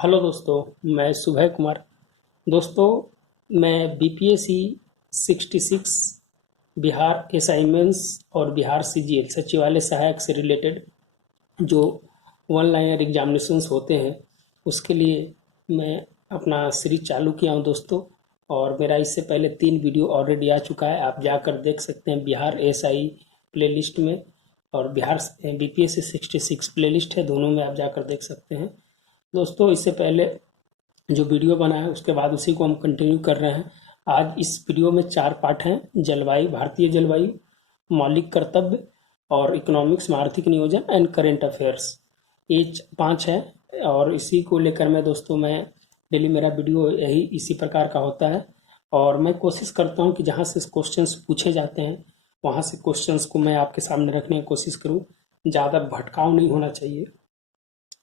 Hello दोस्तों, मैं सुभय कुमार। दोस्तों, मैं बीपीएससी 66 बिहार असाइनमेंट्स और बिहार सीजीएल सचिवालय सहायक से रिलेटेड जो वन लाइनर एग्जामिनेशंस होते हैं उसके लिए मैं अपना सीरीज चालू किया हूं दोस्तों। और मेरा इससे पहले 3 वीडियो ऑलरेडी आ चुका है, आप जाकर देख सकते हैं। बिहार एसआई प्लेलिस्ट में और बिहार बीपीएससी 66 प्लेलिस्ट है, दोनों में आप जाकर देख सकते हैं। दोस्तों, इससे पहले जो वीडियो बना है उसके बाद उसी को हम कंटिन्यू कर रहे हैं। आज इस वीडियो में 4 पार्ट हैं: जलवायु, भारतीय जलवायु, मौलिक कर्तव्य और इकोनॉमिक्स में आर्थिक नियोजन एंड करेंट अफेयर्स। ये 5 है और इसी को लेकर मैं दोस्तों डेली मेरा वीडियो यही इसी प्रकार का होता है। और मैं कोशिश करता हूँ कि जहाँ से क्वेश्चंस पूछे जाते हैं वहाँ से क्वेश्चंस को मैं आपके सामने रखने की कोशिश करूँ। ज़्यादा भटकाव नहीं होना चाहिए,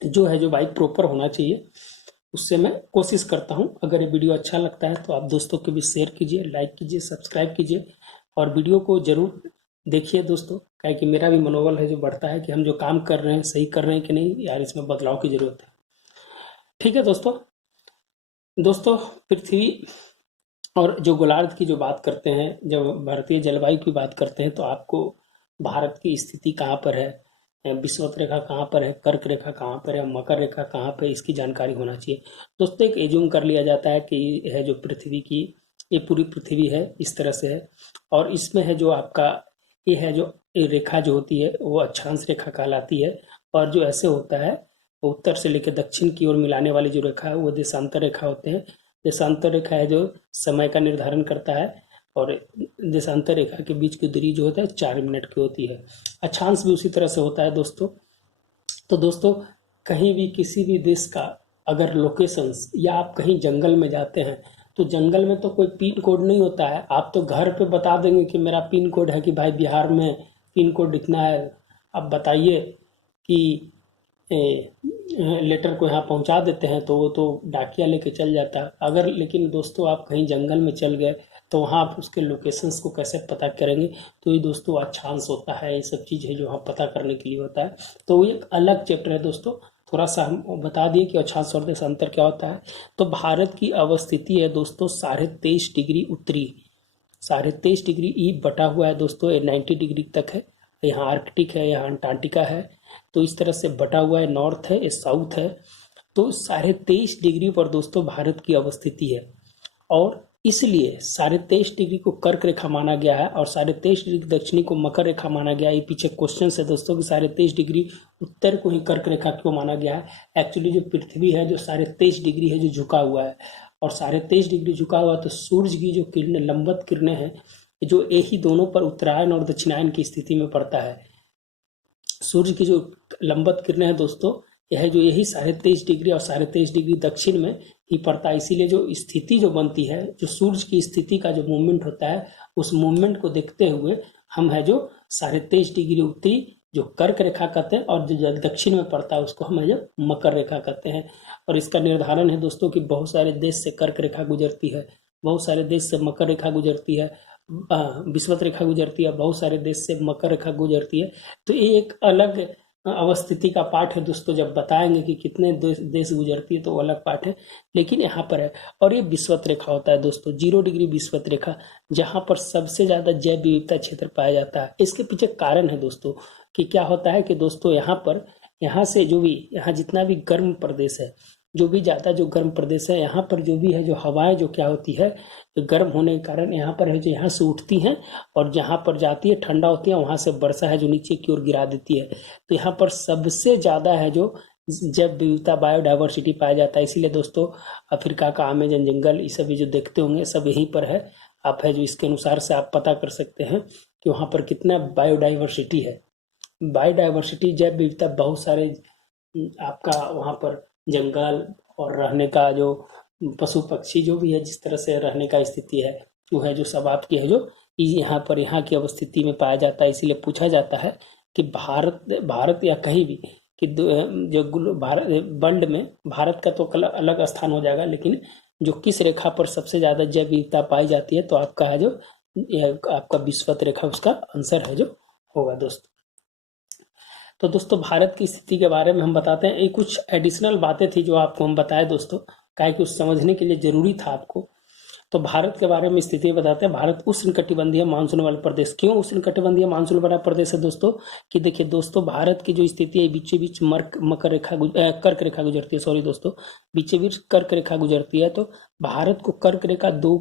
जो बाइक प्रॉपर होना चाहिए, उससे मैं कोशिश करता हूं। अगर ये वीडियो अच्छा लगता है तो आप दोस्तों के बीच शेयर कीजिए, लाइक कीजिए, सब्सक्राइब कीजिए और वीडियो को जरूर देखिए दोस्तों, क्या कि मेरा भी मनोबल है जो बढ़ता है कि हम जो काम कर रहे हैं सही कर रहे हैं कि नहीं, यार इसमें बदलाव की जरूरत है। ठीक है दोस्तों। दोस्तों, पृथ्वी और जो गोलार्ध की जो बात करते हैं, जब भारतीय जलवायु की बात करते हैं तो आपको भारत की स्थिति कहाँ पर है, विषुवत रेखा कहाँ पर है, कर्क रेखा कहाँ पर है, मकर रेखा कहाँ पर है, इसकी जानकारी होना चाहिए। दोस्तों, एक एज्यूम कर लिया जाता है कि ये है जो पृथ्वी की, ये पूरी पृथ्वी है, इस तरह से है। और इसमें है जो आपका ये है जो ये रेखा जो होती है वो अक्षांश रेखा कहलाती है। और जो ऐसे होता है उत्तर से लेकर दक्षिण की ओर मिलाने वाली जो रेखा है वो देशांतर रेखा होते हैं। देशांतर रेखा है जो समय का निर्धारण करता है और देशांतर रेखा के बीच की दूरी जो होता है 4 मिनट की होती है। अक्षांश भी उसी तरह से होता है दोस्तों। तो दोस्तों, कहीं भी किसी भी देश का अगर लोकेशंस या आप कहीं जंगल में जाते हैं तो जंगल में तो कोई पिन कोड नहीं होता है, आप तो घर पे बता देंगे कि मेरा पिन कोड है कि भाई बिहार में पिन कोड इतना है, अब बताइए कि लेटर को यहाँ पहुँचा देते हैं तो वो तो डाकिया लेके चल जाता है। अगर लेकिन दोस्तों आप कहीं जंगल में चल गए तो वहाँ आप उसके लोकेशंस को कैसे पता करेंगे, तो ये दोस्तों अक्षांश होता है, ये सब चीज़ है जो वहाँ पता करने के लिए होता है। तो वो एक अलग चैप्टर है दोस्तों। थोड़ा सा हम बता दिए कि अक्षांश और देशांतर क्या होता है। तो भारत की अवस्थिति है दोस्तों 23.5 डिग्री उत्तरी, 23.5 डिग्री ई बटा हुआ है दोस्तों, ये 90 डिग्री तक है। यहाँ आर्कटिक है, यहाँ अंटार्कटिका है, तो इस तरह से बटा हुआ है। नॉर्थ है, ये साउथ है। तो 23.5 डिग्री पर दोस्तों भारत की अवस्थिति है और इसलिए 23.5 डिग्री को कर्क रेखा माना गया है और 23.5 डिग्री दक्षिणी को मकर रेखा माना गया है। ये पीछे क्वेश्चन है दोस्तों कि 23.5 डिग्री उत्तर को ही कर्क रेखा क्यों माना गया है। एक्चुअली जो पृथ्वी है जो 23.5 डिग्री है जो झुका हुआ है, और 23.5 डिग्री झुका हुआ तो सूर्य की जो किरणें, लंबवत किरणें हैं, जो यही दोनों पर उत्तरायण और दक्षिणायन की स्थिति में पड़ता है। सूर्य की जो लंबवत किरणें हैं दोस्तों, यह जो यही 23.5 डिग्री और 23.5 डिग्री दक्षिण में ही पड़ता है। इसीलिए जो स्थिति जो बनती है, जो सूर्य की स्थिति का जो मूवमेंट होता है, उस मूवमेंट को देखते हुए हम है जो 23.5 डिग्री उत्तरी जो कर्क रेखा कहते हैं और जो दक्षिण में पड़ता है उसको हम है जो मकर रेखा कहते हैं। और इसका निर्धारण है दोस्तों कि बहुत सारे देश से कर्क रेखा गुजरती है, बहुत सारे देश से मकर रेखा गुजरती है, विषुवत रेखा गुजरती है, बहुत सारे देश से मकर रेखा गुजरती है। तो ये एक अलग अवस्थिति का पाठ है दोस्तों, जब बताएंगे कि कितने देश गुजरती है तो वो अलग पाठ है, लेकिन यहाँ पर है। और ये विषुवत रेखा होता है दोस्तों, 0 डिग्री विषुवत रेखा, जहाँ पर सबसे ज्यादा जैव विविधता क्षेत्र पाया जाता है। इसके पीछे कारण है दोस्तों कि क्या होता है कि दोस्तों यहाँ से जो भी यहाँ जितना भी गर्म प्रदेश है, जो भी ज़्यादा जो गर्म प्रदेश है, यहाँ पर जो भी है जो हवाएं जो क्या होती है, जो गर्म होने के कारण यहाँ पर है जो यहाँ से उठती हैं और जहाँ पर जाती है ठंडा होती है, वहाँ से वर्षा है जो नीचे की ओर गिरा देती है। तो यहाँ पर सबसे ज़्यादा है जो जैव विविधता, बायोडाइवर्सिटी पाया जाता है। इसीलिए दोस्तों अफ्रीका का अमेजन जंगल, ये सभी जो देखते होंगे सब यहीं पर है। आप है जो इसके अनुसार से आप पता कर सकते हैं कि वहाँ पर कितना बायोडाइवर्सिटी है। बायोडाइवर्सिटी, जैव विविधता, बहुत सारे आपका वहाँ पर जंगल और रहने का जो पशु पक्षी जो भी है, जिस तरह से रहने का स्थिति है वो है जो सब आपकी है जो यहाँ पर यहाँ की अवस्थिति में पाया जाता है। इसीलिए पूछा जाता है कि भारत या कहीं भी कि जो भारत वर्ल्ड में भारत का तो अलग स्थान हो जाएगा, लेकिन जो किस रेखा पर सबसे ज्यादा जैव विविधता पाई जाती है तो आपका है जो आपका विषुवत रेखा, उसका आंसर है जो होगा दोस्तों। तो दोस्तों भारत की स्थिति के बारे में हम बताते हैं। ये कुछ एडिशनल बातें थी जो आपको हम बताए दोस्तों, काहे कि उस समझने के लिए जरूरी था आपको। तो भारत के बारे में स्थिति बताते हैं। भारत उष्णकटिबंधीय मानसून वाला प्रदेश। क्यों उष्णकटिबंधीय मानसून वाला प्रदेश है दोस्तों? कि देखिए दोस्तों, भारत की जो स्थिति है बीचे बीच कर्क रेखा गुजरती है, सॉरी दोस्तों, बीचे बीच कर्क रेखा गुजरती है। तो भारत को कर्क रेखा दो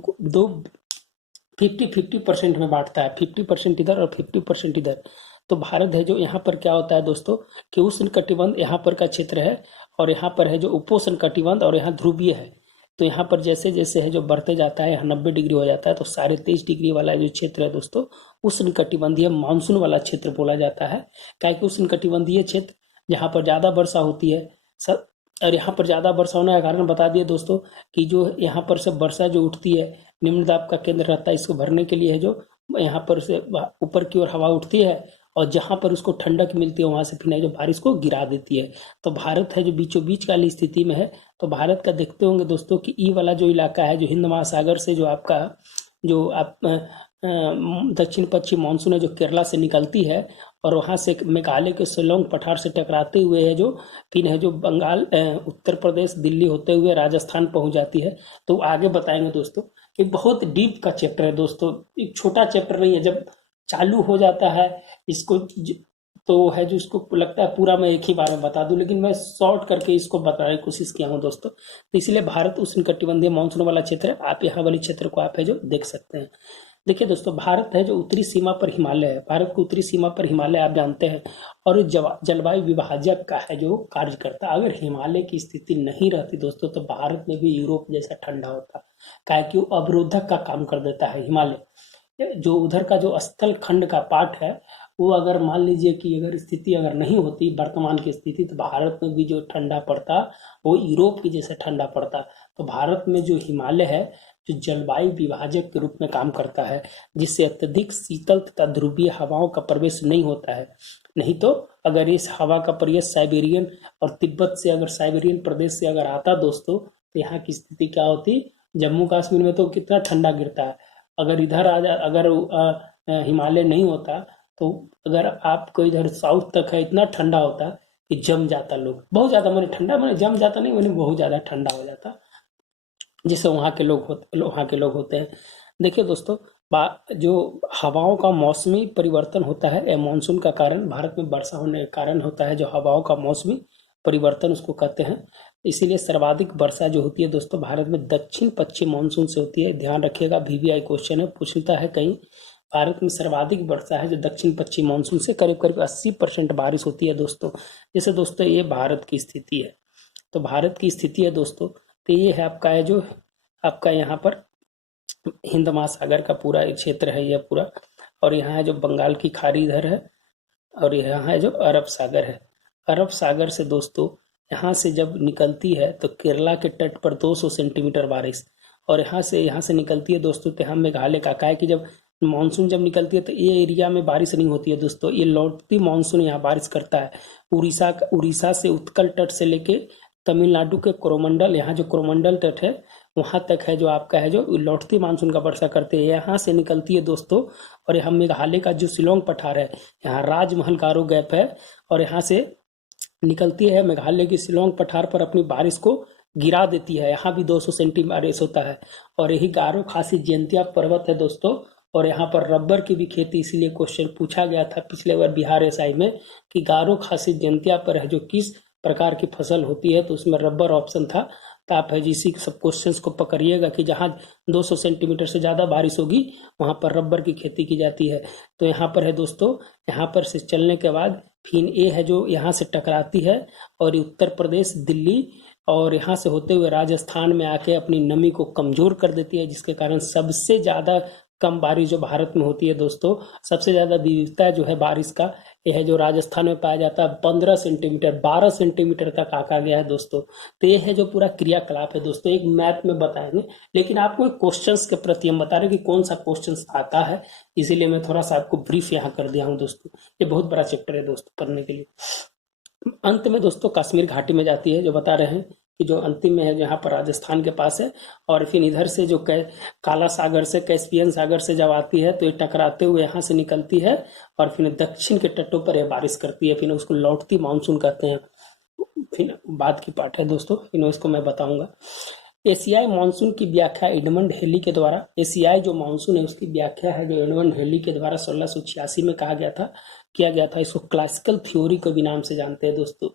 50-50% में बांटता है, 50% इधर और 50% इधर। तो भारत है जो, यहाँ पर क्या होता है दोस्तों कि उष्ण कटिबंध यहाँ पर का क्षेत्र है, और यहाँ पर है जो उपोष्ण कटिबंध, और यहाँ ध्रुवीय है। तो यहाँ पर जैसे जैसे है जो बढ़ते जाता है, यहाँ 90 डिग्री हो जाता है, तो 23.5 डिग्री वाला जो क्षेत्र है दोस्तों, उष्ण कटिबंधीय मानसून वाला क्षेत्र बोला जाता है। क्या कि उष्ण कटिबंधीय क्षेत्र जहाँ पर ज़्यादा वर्षा होती है और यहाँ पर ज़्यादा वर्षा होने का कारण बता दिए दोस्तों कि जो यहाँ पर से वर्षा जो उठती है, निम्न दाब का केंद्र रहता है, इसको भरने के लिए है जो यहाँ पर से ऊपर की ओर हवा उठती है, और जहाँ पर उसको ठंडक मिलती है वहां से फिर जो बारिश को गिरा देती है। तो भारत है जो बीचों बीच वाली स्थिति में है। तो भारत का देखते होंगे दोस्तों कि ई वाला जो इलाका है, जो हिंद महासागर से जो आपका जो आप दक्षिण पश्चिम मानसून है जो केरला से निकलती है, और वहां से मेघालय के शिलोंग पठार से टकराते हुए है जो फिर है जो बंगाल, उत्तर प्रदेश, दिल्ली होते हुए राजस्थान पहुंच जाती है। तो आगे बताएंगे दोस्तों कि बहुत डीप का चैप्टर है दोस्तों, एक छोटा चैप्टर नहीं है। जब चालू हो जाता है इसको तो है जो इसको लगता है पूरा मैं एक ही बार में बता दूं, लेकिन मैं शॉर्ट करके इसको बताने की कोशिश किया हूं दोस्तों। तो इसलिए भारत उष्णकटिबंधीय मानसून वाला क्षेत्र है। आप यहाँ वाले क्षेत्र को आप है जो देख सकते हैं। देखिए दोस्तों, भारत है जो उत्तरी सीमा पर हिमालय है। भारत की उत्तरी सीमा पर हिमालय आप जानते हैं, और जलवायु विभाजक का है जो कार्य करता है। अगर हिमालय की स्थिति नहीं रहती दोस्तों तो भारत में भी यूरोप जैसा ठंडा होता, क्या कि वो अवरोधक का काम कर देता है। हिमालय जो उधर का जो स्थल खंड का पार्ट है, वो अगर मान लीजिए कि अगर स्थिति अगर नहीं होती वर्तमान की स्थिति, तो भारत में भी जो ठंडा पड़ता वो यूरोप की जैसे ठंडा पड़ता। तो भारत में जो हिमालय है जो जलवायु विभाजक के रूप में काम करता है, जिससे अत्यधिक शीतल तथा ध्रुवीय हवाओं का प्रवेश नहीं होता है। नहीं तो अगर इस हवा का प्रवेश साइबेरियन और तिब्बत से, अगर साइबेरियन प्रदेश से अगर आता दोस्तों, तो यहाँ की स्थिति क्या होती? जम्मू कश्मीर में तो कितना ठंडा गिरता है। अगर इधर आ जा, अगर हिमालय नहीं होता तो अगर आपको इधर साउथ तक है, इतना ठंडा होता कि जम जाता लोग, बहुत ज्यादा। मैंने ठंडा, मैंने जम जाता नहीं, मैंने बहुत ज्यादा ठंडा हो जाता, जिससे वहाँ के लोग होते हैं। देखिए दोस्तों, जो हवाओं का मौसमी परिवर्तन होता है, मानसून का कारण भारत में वर्षा होने के कारण होता है। जो हवाओं का मौसमी परिवर्तन उसको कहते हैं। इसीलिए सर्वाधिक वर्षा जो होती है दोस्तों भारत में दक्षिण पश्चिम मानसून से होती है। ध्यान रखिएगा, VVI क्वेश्चन है, पूछता है कहीं। भारत में सर्वाधिक वर्षा है जो दक्षिण पश्चिम मानसून से, करीब करीब 80% बारिश होती है दोस्तों। जैसे दोस्तों ये भारत की स्थिति है। तो भारत की स्थिति है दोस्तों, तो ये है आपका है जो आपका यहाँ पर हिंद महासागर का पूरा क्षेत्र है यह पूरा, और यहाँ है जो बंगाल की खाड़ी इधर है, और यहाँ है जो अरब सागर है। अरब सागर से दोस्तों यहाँ से जब निकलती है तो केरला के तट पर 200 सेंटीमीटर बारिश, और यहाँ से निकलती है दोस्तों, तो यहाँ मेघालय का है कि जब मानसून जब निकलती है तो ये एरिया में बारिश नहीं होती है दोस्तों। ये लौटती मानसून यहाँ बारिश करता है। उड़ीसा से उत्कल तट से लेके तमिलनाडु के कोरोमंडल, यहाँ जो कोरोमंडल तट है वहां तक है जो आपका है जो लौटती मानसून का वर्षा करते हैं। यहाँ से निकलती है दोस्तों, और यहाँ मेघालय का जो शिलोंग पठार है, यहाँ राजमहल गारो गैप है, और यहाँ से निकलती है मेघालय की शिलोंग पठार पर अपनी बारिश को गिरा देती है। यहाँ भी 200 सेंटीमीटर बारिश होता है। और यही गारो खासी जयंतिया पर्वत है दोस्तों, और यहाँ पर रबर की भी खेती, इसलिए क्वेश्चन पूछा गया था पिछले बार बिहार एसआई में कि गारो खासी जयंतिया पर है जो किस प्रकार की फसल होती है, तो उसमें रबर ऑप्शन था। तो आप है इसी सब क्वेश्चंस को पकड़िएगा कि जहाँ 200 सेंटीमीटर से ज़्यादा बारिश होगी वहाँ पर रबर की खेती की जाती है। तो यहाँ पर है दोस्तों, यहाँ पर से चलने के बाद फिर ये है जो यहाँ से टकराती है, और उत्तर प्रदेश, दिल्ली, और यहाँ से होते हुए राजस्थान में आके अपनी नमी को कमजोर कर देती है, जिसके कारण सबसे ज़्यादा कम बारिश जो भारत में होती है दोस्तों, सबसे ज़्यादा विविधता जो है बारिश का, यह है जो राजस्थान में पाया जाता है। 15 सेंटीमीटर, 12 सेंटीमीटर तक आका गया है दोस्तों। तो ये है जो पूरा क्रियाकलाप है दोस्तों, एक मैथ में बताएंगे, लेकिन आपको क्वेश्चंस के प्रति हम बता रहे हैं कि कौन सा क्वेश्चंस आता है, इसीलिए मैं थोड़ा सा आपको ब्रीफ यहाँ कर दिया हूँ दोस्तों। ये बहुत बड़ा चैप्टर है दोस्तों पढ़ने के लिए। अंत में दोस्तों कश्मीर घाटी में जाती है, जो बता रहे हैं कि जो अंतिम में है, जो यहाँ पर राजस्थान के पास है, और फिर इधर से जो काला सागर से, कैस्पियन सागर से जब आती है तो ये टकराते हुए यहाँ से निकलती है और फिर दक्षिण के तटों पर यह बारिश करती है, फिर उसको लौटती मानसून कहते हैं। फिर बाद की पार्ट है दोस्तों, फिर इसको मैं बताऊंगा। एशियाई मानसून की व्याख्या एडमंड हेली के द्वारा, एशियाई जो मानसून है उसकी व्याख्या है जो एडमंड हेली के द्वारा 1686 में किया गया था। इसको क्लासिकल थ्योरी को भी नाम से जानते हैं दोस्तों,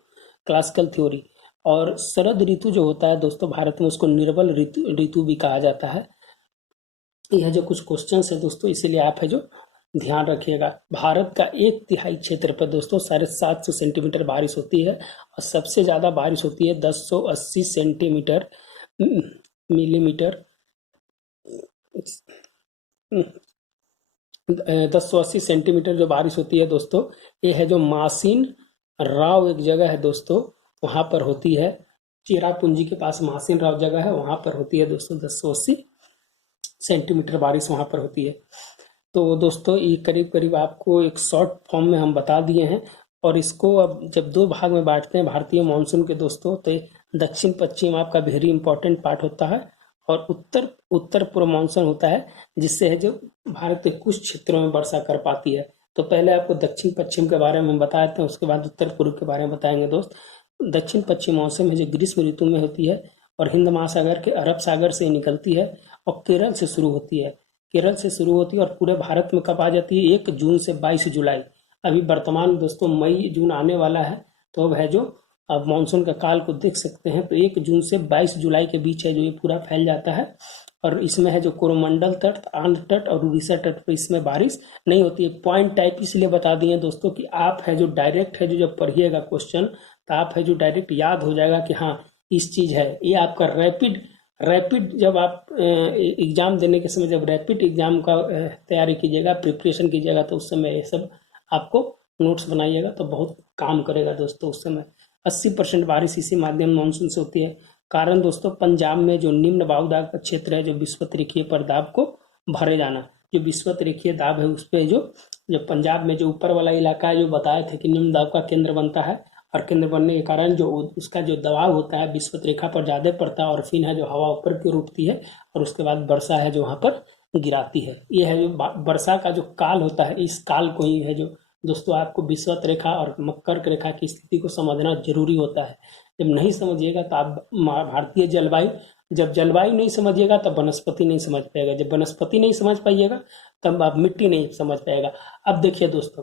क्लासिकल थ्योरी। और शरद ऋतु जो होता है दोस्तों भारत में, उसको निर्बल ऋतु भी कहा जाता है। यह जो कुछ क्वेश्चन है दोस्तों, इसीलिए आप है जो ध्यान रखिएगा। भारत का 1/3 क्षेत्र पर दोस्तों 750 सेंटीमीटर बारिश होती है, और सबसे ज्यादा बारिश होती है 1080 सेंटीमीटर मिलीमीटर 1080 सेंटीमीटर जो बारिश होती है दोस्तों, ये है जो मासिन राव एक जगह है दोस्तों, वहां पर होती है। चेरापूंजी के पास मासिन राव जगह है, वहां पर होती है दोस्तों 1080 सेंटीमीटर बारिश वहां पर होती है। तो दोस्तों ये करीब करीब आपको एक शॉर्ट फॉर्म में हम बता दिए हैं। और इसको अब जब 2 भाग में बांटते हैं भारतीय मानसून के दोस्तों, तो दक्षिण पश्चिम आपका वेरी इंपॉर्टेंट पार्ट होता है, और उत्तर पूर्व मानसून होता है, जिससे है जो भारत के कुछ क्षेत्रों में वर्षा कर पाती है। तो पहले आपको दक्षिण पश्चिम के बारे में बता देते हैं, उसके बाद उत्तर पूर्व के बारे में बताएंगे दोस्त। दक्षिण पश्चिम मौसम है जो ग्रीष्म ऋतु में होती है, और हिंद महासागर के अरब सागर से निकलती है, और केरल से शुरू होती है। और पूरे भारत में कब आ जाती है? 1 जून से 22 जुलाई। अभी वर्तमान दोस्तों मई जून आने वाला है, तो अब है जो अब मानसून का काल को देख सकते हैं, तो 1 जून से 22 जुलाई के बीच है जो ये पूरा फैल जाता है। और इसमें है जो कोरोमंडल तट, आंध्र तट और उड़ीसा तट पर इसमें बारिश नहीं होती है। पॉइंट टाइप इसलिए बता दिए दोस्तों कि आप है जो डायरेक्ट है जो जब पढ़िएगा क्वेश्चन, तो आप है जो डायरेक्ट याद हो जाएगा कि हाँ इस चीज है। ये आपका रैपिड जब आप एग्जाम देने के समय, जब रैपिड एग्जाम का तैयारी कीजिएगा, प्रिपरेशन कीजिएगा, तो उस समय ये सब आपको नोट्स बनाइएगा तो बहुत काम करेगा दोस्तों। उस समय 80% बारिश इसी माध्यम मानसून से होती है। कारण दोस्तों पंजाब में जो निम्न वायु दाब का क्षेत्र है, जो विषुवत रेखीय पर दाब को भरे जाना, जो विषुवत रेखीय दाब है उस पर जो पंजाब में जो ऊपर वाला इलाका है, जो बताए थे कि निम्न दाब का केंद्र बनता है, और केंद्र बनने के कारण जो उसका जो दबाव होता है विषुवत रेखा पर ज्यादा पड़ता है, और फिर है जो हवा ऊपर की ओर उठती है, और उसके बाद वर्षा है जो वहां पर गिराती है। ये है जो वर्षा का जो काल होता है, इस काल को ही है जो दोस्तों आपको विषुवत रेखा और मकर रेखा की स्थिति को समझना जरूरी होता है। जब नहीं समझिएगा तो आप भारतीय जलवायु, जब जलवायु नहीं समझिएगा तब वनस्पति नहीं समझ पाएगा, जब वनस्पति नहीं समझ पाइएगा तब आप मिट्टी नहीं समझ पाएगा। अब देखिए दोस्तों,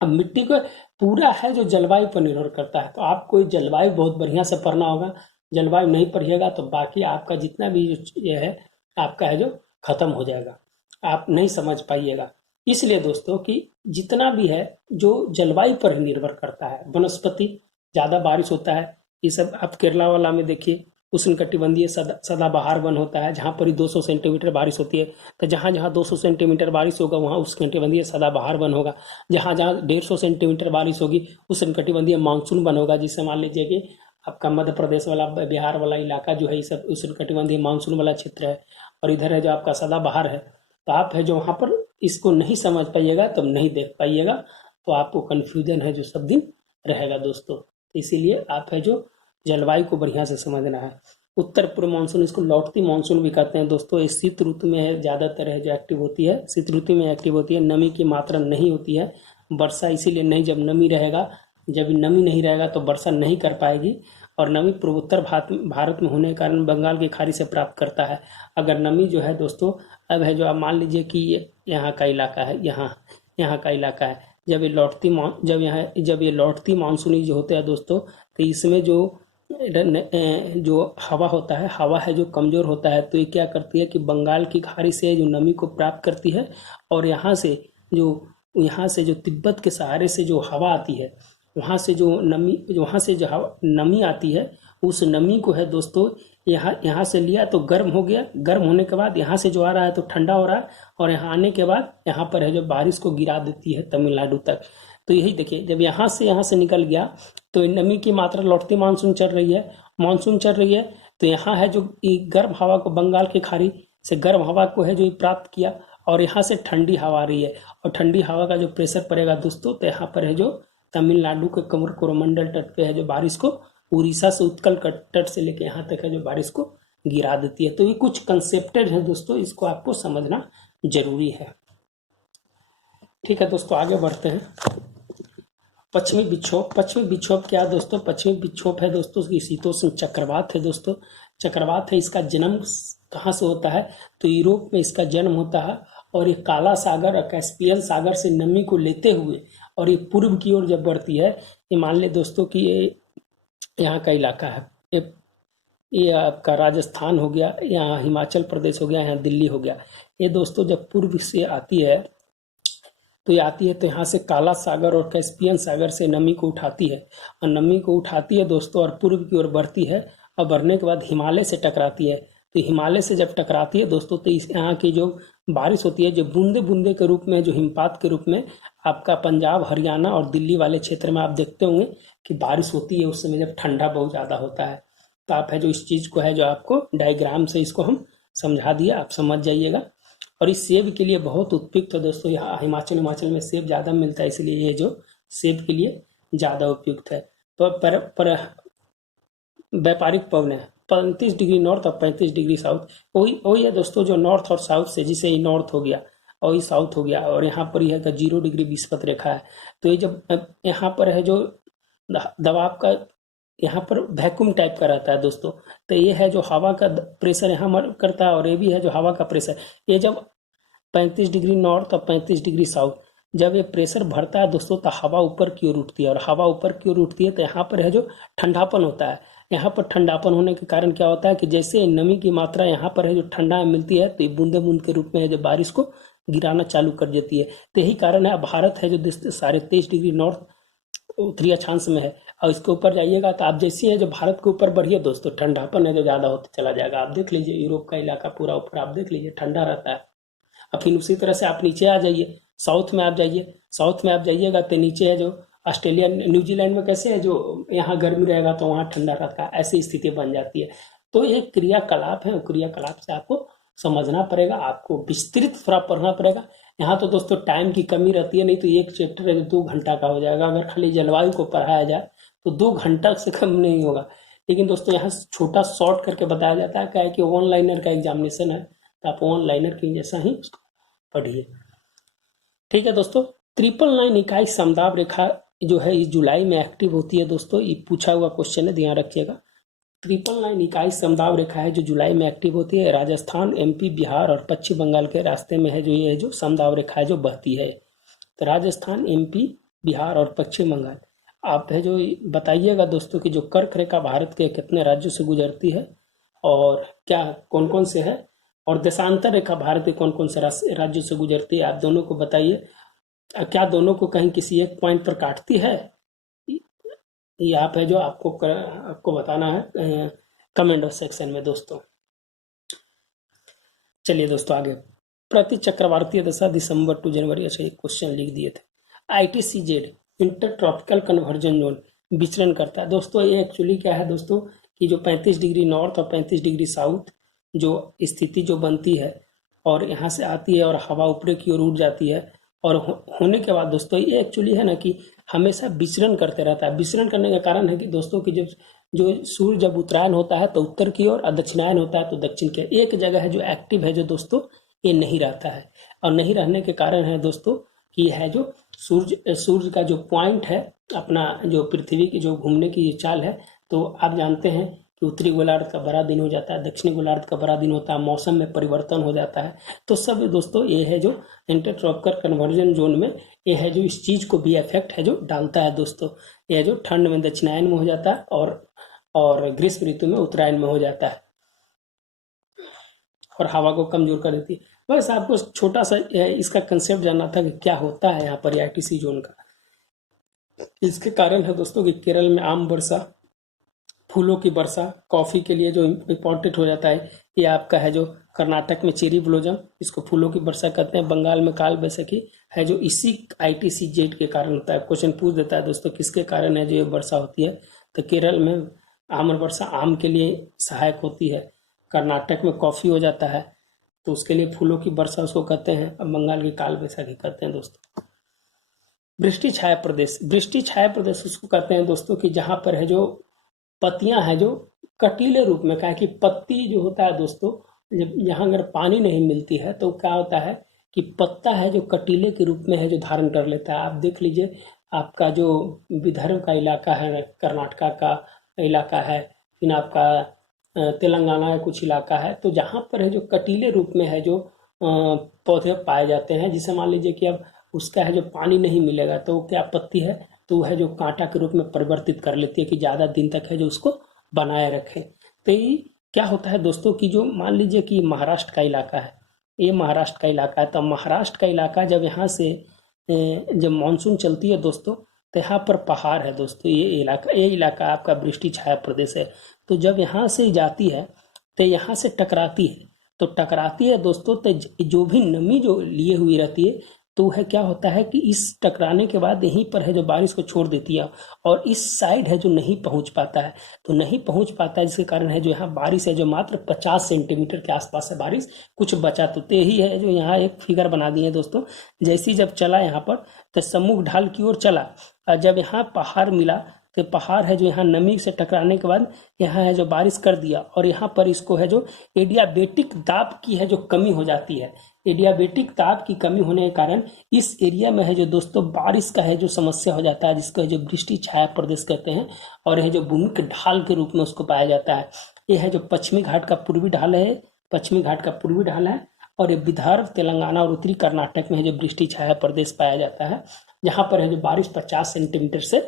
अब मिट्टी को पूरा है जो जलवायु पर निर्भर करता है, तो आपको जलवायु बहुत बढ़िया से पढ़ना होगा। जलवायु नहीं पढ़िएगा तो बाकी आपका जितना भी ये है आपका है जो खत्म हो जाएगा, आप नहीं समझ पाइएगा। इसलिए दोस्तों कि जितना भी है जो जलवायु पर ही निर्भर करता है, वनस्पति, ज्यादा बारिश होता है, ये सब आप केरला वाला में देखिए, उष्णकटिबंधीय सदाबहार वन होता है, जहाँ पर ही 200 सेंटीमीटर बारिश होती है। तो जहाँ जहाँ 200 सेंटीमीटर बारिश होगा वहाँ उष्णकटिबंधीय सदाबहार वन होगा। जहाँ जहाँ 150 सेंटीमीटर बारिश होगी उष्णकटिबंधीय मानसून वन होगा। जिससे मान लीजिए कि आपका मध्य प्रदेश वाला, बिहार वाला इलाका जो है, ये सब उष्णकटिबंधीय मानसून वाला क्षेत्र है, और इधर है जो आपका सदाबहार है। तो आप है जो वहाँ पर इसको नहीं समझ पाइएगा तब नहीं देख पाइएगा, तो आपको कन्फ्यूजन है जो सब दिन रहेगा दोस्तों। इसीलिए आप है जो जलवायु को बढ़िया से समझना है। उत्तर पूर्व मानसून, इसको लौटती मानसून भी कहते हैं दोस्तों। इस शीत ऋतु में ज्यादातर है जो एक्टिव होती है, शीत ऋतु में एक्टिव होती है। नमी की मात्रा नहीं होती है, वर्षा इसीलिए नहीं, जब नमी रहेगा, जब नमी नहीं रहेगा तो वर्षा नहीं कर पाएगी। और नमी पूर्वोत्तर भारत में होने के कारण बंगाल की खाड़ी से प्राप्त करता है। अगर नमी जो है दोस्तों, अब है जो आप मान लीजिए कि ये यहाँ का इलाका है, यहाँ का इलाका है, जब ये लौटती मानसूनी जो होते हैं दोस्तों, तो इसमें जो हवा होता है, हवा है जो कमजोर होता है, तो ये क्या करती है कि बंगाल की खाड़ी से जो नमी को प्राप्त करती है, और यहाँ से जो तिब्बत के सहारे से जो हवा आती है, वहाँ से जो नमी आती है, उस नमी को है दोस्तों यहाँ से लिया तो गर्म हो गया, गर्म होने के बाद यहाँ से जो आ रहा है तो ठंडा हो रहा है, और यहाँ आने के बाद यहाँ पर है जो बारिश को गिरा देती है तमिलनाडु तक। तो यही देखिए, जब यहाँ से निकल गया तो नमी की मात्रा, लौटती मानसून चल रही है, तो यहाँ है जो गर्म हवा को, बंगाल की खाड़ी से गर्म हवा को है जो प्राप्त किया, और यहाँ से ठंडी हवा आ रही है, और ठंडी हवा का जो प्रेशर पड़ेगा दोस्तों, तो यहाँ पर है जो तमिलनाडु के कोरोमंडल तट पे है जो बारिश को उड़ीसा से उत्कल तट से लेके यहाँ तक है जो बारिश को गिरा देती है। तो ये कुछ कंसेप्टेड है दोस्तों, इसको आपको समझना जरूरी है। ठीक है दोस्तों, आगे बढ़ते हैं। पश्चिमी विक्षोभ क्या है दोस्तों? पश्चिमी विक्षोभ है दोस्तों कि शीतोष्ण चक्रवात है दोस्तों। चक्रवात है, इसका जन्म कहाँ से होता है? तो यूरोप में इसका जन्म होता है और ये काला सागर और कैस्पियन सागर से नमी को लेते हुए और ये पूर्व की ओर जब बढ़ती है, ये मान ले दोस्तों कि ये यहाँ का इलाका है, ये आपका राजस्थान हो गया, यहाँ हिमाचल प्रदेश हो गया, यहाँ दिल्ली हो गया। ये दोस्तों जब पूर्व से आती है तो ये आती है तो यहाँ से काला सागर और कैस्पियन सागर से नमी को उठाती है और नमी को उठाती है दोस्तों और पूर्व की ओर बढ़ती है और बढ़ने के बाद हिमालय से टकराती है। तो हिमालय से जब टकराती है दोस्तों तो इस यहाँ की जो बारिश होती है जो बूंदे बूंदे के रूप में, जो हिमपात के रूप में आपका पंजाब, हरियाणा और दिल्ली वाले क्षेत्र में आप देखते होंगे कि बारिश होती है उस समय जब ठंडा बहुत ज़्यादा होता है। तो आप है जो इस चीज़ को है जो आपको डायग्राम से इसको हम समझा दिया, आप समझ जाइएगा। और इस सेब के लिए बहुत उपयुक्त है दोस्तों, यहाँ हिमाचल में सेब ज़्यादा मिलता है, इसलिए ये जो सेब के लिए ज़्यादा उपयुक्त है। पर व्यापारिक पवन है 35 डिग्री नॉर्थ और 35 डिग्री साउथ, वही है दोस्तों जो नॉर्थ और साउथ से, जिसे ये नॉर्थ हो गया और ये साउथ हो गया और यहाँ पर यह 0 डिग्री विस्पत रेखा है। तो ये जब यहाँ पर है जो दबाव का यहाँ पर वैक्यूम टाइप का रहता है दोस्तों, तो ये है जो हवा का प्रेशर यहाँ करता है और ये भी है जो हवा का प्रेशर। ये जब 35 डिग्री नॉर्थ और 35 डिग्री साउथ जब ये प्रेशर बढ़ता है दोस्तों तो हवा ऊपर की ओर उठती है और हवा ऊपर की ओर उठती है तो यहाँ पर है जो ठंडापन होता है। यहाँ पर ठंडापन होने के कारण क्या होता है कि जैसे नमी की मात्रा यहाँ पर है जो ठंडा मिलती है तो ये बूंदे बूंद के रूप में है जो बारिश को गिराना चालू कर देती है। तो यही कारण है भारत है जो 23.5 डिग्री नॉर्थ उत्तरी अक्षांश में है और इसके ऊपर जाइएगा तो आप जैसे है जो भारत के ऊपर बढ़िए दोस्तों ठंडापन है जो ज़्यादा होते चला जाएगा। आप देख लीजिए यूरोप का इलाका पूरा ऊपर आप देख लीजिए ठंडा रहता है। और फिर उसी तरह से आप नीचे आ जाइए, साउथ में आप जाइए, साउथ में आप जाइएगा तो नीचे है जो ऑस्ट्रेलिया न्यूजीलैंड में कैसे है जो यहाँ गर्मी रहेगा तो वहाँ ठंडा रहता है, ऐसी स्थिति बन जाती है। तो ये क्रियाकलाप है, क्रियाकलाप से आपको समझना पड़ेगा, आपको विस्तृत थोड़ा पढ़ना पड़ेगा। यहाँ तो दोस्तों टाइम की कमी रहती है, नहीं तो एक चैप्टर है जो 2 घंटा का हो जाएगा। अगर खाली जलवायु को पढ़ाया जाए तो 2 घंटा से कम नहीं होगा। लेकिन दोस्तों यहाँ छोटा शॉर्ट करके बताया जाता है, क्या है कि ऑनलाइनर का एग्जामिनेशन है तो आप ऑनलाइनर की जैसा ही पढ़िए। ठीक है दोस्तों, 999 इकाई समदाब रेखा जो है इस जुलाई में एक्टिव होती है दोस्तों। ये पूछा हुआ क्वेश्चन है, ध्यान रखिएगा। 999 इकाई समदाब रेखा है जो जुलाई में एक्टिव होती है। राजस्थान, एमपी, बिहार और पश्चिम बंगाल के रास्ते में है जो ये जो समदाब रेखा है जो बहती है। तो राजस्थान, एमपी, बिहार और पश्चिम बंगाल आप है जो बताइएगा दोस्तों कि जो कर्क रेखा भारत के कितने राज्यों से गुजरती है और क्या कौन कौन से है, और देशांतर रेखा भारत के कौन कौन से राज्यों से गुजरती है, आप दोनों को बताइए। क्या दोनों को कहीं किसी एक पॉइंट पर काटती है, ये आप है जो आपको बताना है कमेंट सेक्शन में दोस्तों। चलिए दोस्तों आगे, प्रति चक्रवातीय दशा दिसंबर टू जनवरी, अच्छा एक क्वेश्चन लिख दिए थे। ITCZ inter tropical conversion zone विचरण करता है दोस्तों। ये एक्चुअली क्या है दोस्तों कि जो 35 डिग्री नॉर्थ और 35 डिग्री साउथ जो स्थिति जो बनती है और यहाँ से आती है और हवा ऊपर की ओर उड़ जाती है और होने के बाद दोस्तों ये एक्चुअली है ना कि हमेशा विचरण करते रहता है। विचरण करने का कारण है कि दोस्तों कि जो सूर्य जब उत्तरायण होता है तो उत्तर की ओर और दक्षिणायन होता है तो दक्षिण की ओर। एक जगह है जो एक्टिव है जो दोस्तों ये नहीं रहता है और नहीं रहने के कारण है दोस्तों कि है जो सूर्य का जो पॉइंट है अपना जो पृथ्वी की जो घूमने की ये चाल है, तो आप जानते हैं कि उत्तरी गोलार्ध का बड़ा दिन हो जाता है, दक्षिणी गोलार्ध का बड़ा दिन होता है, मौसम में परिवर्तन हो जाता है। तो सब दोस्तों ये है जो इंटरट्रॉपिकल कन्वर्जन जोन में ये है जो इस चीज़ को भी इफेक्ट है जो डालता है दोस्तों। ये जो ठंड में दक्षिणायन में हो जाता है और ग्रीष्म ऋतु में उत्तरायण में हो जाता है और हवा को कमजोर कर देती है। बस आपको छोटा सा इसका कंसेप्ट जानना था कि क्या होता है यहाँ पर ITC जोन का। इसके कारण है दोस्तों कि केरल में आम वर्षा, फूलों की वर्षा, कॉफ़ी के लिए जो इम्पोर्टेंट हो जाता है, ये आपका है जो कर्नाटक में चेरी ब्लोजम, इसको फूलों की वर्षा कहते हैं, बंगाल में काल बैसाखी है जो इसी ITCZ के कारण होता है। क्वेश्चन पूछ देता है दोस्तों किसके कारण है जो ये वर्षा होती है, तो केरल में आम वर्षा आम के लिए सहायक होती है, कर्नाटक में कॉफ़ी हो जाता है तो उसके लिए फूलों की वर्षा उसको कहते हैं, अब बंगाल की काल बैसाखी कहते हैं दोस्तों। वृष्टि छाया प्रदेश उसको कहते हैं दोस्तों कि जहाँ पर है जो पत्तियां हैं जो कटीले रूप में, क्या कि पत्ती जो होता है दोस्तों, जब यहाँ अगर पानी नहीं मिलती है तो क्या होता है कि पत्ता है जो कटीले के रूप में है जो धारण कर लेता है। आप देख लीजिए, आपका जो विदर्भ का इलाका है, कर्नाटका का इलाका है, फिर आपका तेलंगाना का कुछ इलाका है, तो जहाँ पर है जो कटीले रूप में है जो पौधे पाए जाते हैं, जिसे मान लीजिए कि अब उसका है जो पानी नहीं मिलेगा तो क्या पत्ती है तो वो है जो कांटा के रूप में परिवर्तित कर लेती है कि ज़्यादा दिन तक है जो उसको बनाए रखे। तो ये क्या होता है दोस्तों कि जो मान लीजिए कि महाराष्ट्र का इलाका है, ये महाराष्ट्र का इलाका है, तो महाराष्ट्र का इलाका जब यहाँ से जब मानसून चलती है दोस्तों, तो यहाँ पर पहाड़ है दोस्तों, ये इलाका आपका वृष्टि छाया प्रदेश है। तो जब यहाँ से जाती है तो यहाँ से टकराती है, तो टकराती है दोस्तों, तो जो भी नमी जो लिए हुई रहती है तो है क्या होता है कि इस टकराने के बाद यहीं पर है जो बारिश को छोड़ देती है, और इस साइड है जो नहीं पहुंच पाता है, तो नहीं पहुंच पाता है जिसके कारण है जो यहाँ बारिश है जो मात्र 50 सेंटीमीटर के आसपास है बारिश, कुछ बचा तो यही है जो यहाँ एक फिगर बना दिए हैं दोस्तों। जैसे जब चला यहाँ पर तो सम्मुख ढाल की ओर चला, और जब यहाँ पहाड़ मिला तो पहाड़ है जो यहाँ नमी से टकराने के बाद यहाँ है जो बारिश कर दिया, और यहाँ पर इसको है जो एडियाबेटिक दाब की है जो कमी हो जाती है। एडियाबेटिक दाब की कमी होने के कारण इस एरिया में है जो दोस्तों बारिश का है जो समस्या हो जाता है, जिसको जो वृष्टि छाया प्रदेश कहते हैं, और यह जो भूमि के ढाल के रूप में उसको पाया जाता है। यह है जो पश्चिमी घाट का पूर्वी ढाल है, पश्चिमी घाट का पूर्वी ढाल है, और ये विदर्भ, तेलंगाना और उत्तरी कर्नाटक में है जो वृष्टि छाया प्रदेश पाया जाता है, जहाँ पर है जो बारिश 50 सेंटीमीटर से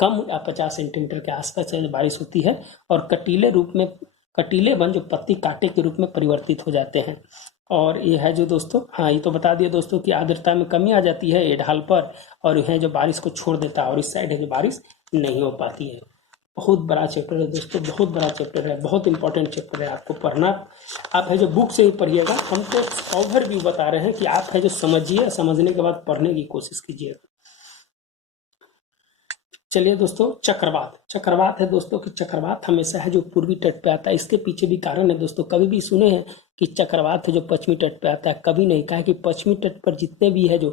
कम या 50 सेंटीमीटर के आसपास है जो बारिश होती है, और कटीले रूप में, कटीले वन जो पत्ती कांटे के रूप में परिवर्तित हो जाते हैं। और ये है जो दोस्तों, हाँ ये तो बता दिए दोस्तों कि आर्द्रता में कमी आ जाती है ये ढाल पर, और यह जो बारिश को छोड़ देता है, और इस साइड है जो बारिश नहीं हो पाती है। बहुत बड़ा चैप्टर है दोस्तों, बहुत बड़ा चैप्टर है, बहुत इंपॉर्टेंट चैप्टर है, आपको पढ़ना। आप है जो बुक से ही पढ़िएगा, हम तो ओवरव्यू बता रहे हैं कि आप है जो समझिए, समझने के बाद पढ़ने की कोशिश कीजिएगा। चलिए दोस्तों, चक्रवात है दोस्तों कि चक्रवात हमेशा है जो पूर्वी तट पे आता है। इसके पीछे भी कारण है दोस्तों, कभी भी सुने हैं कि चक्रवात है जो पश्चिमी तट पे आता है? कभी नहीं। कहा कि पश्चिमी तट पर जितने भी है जो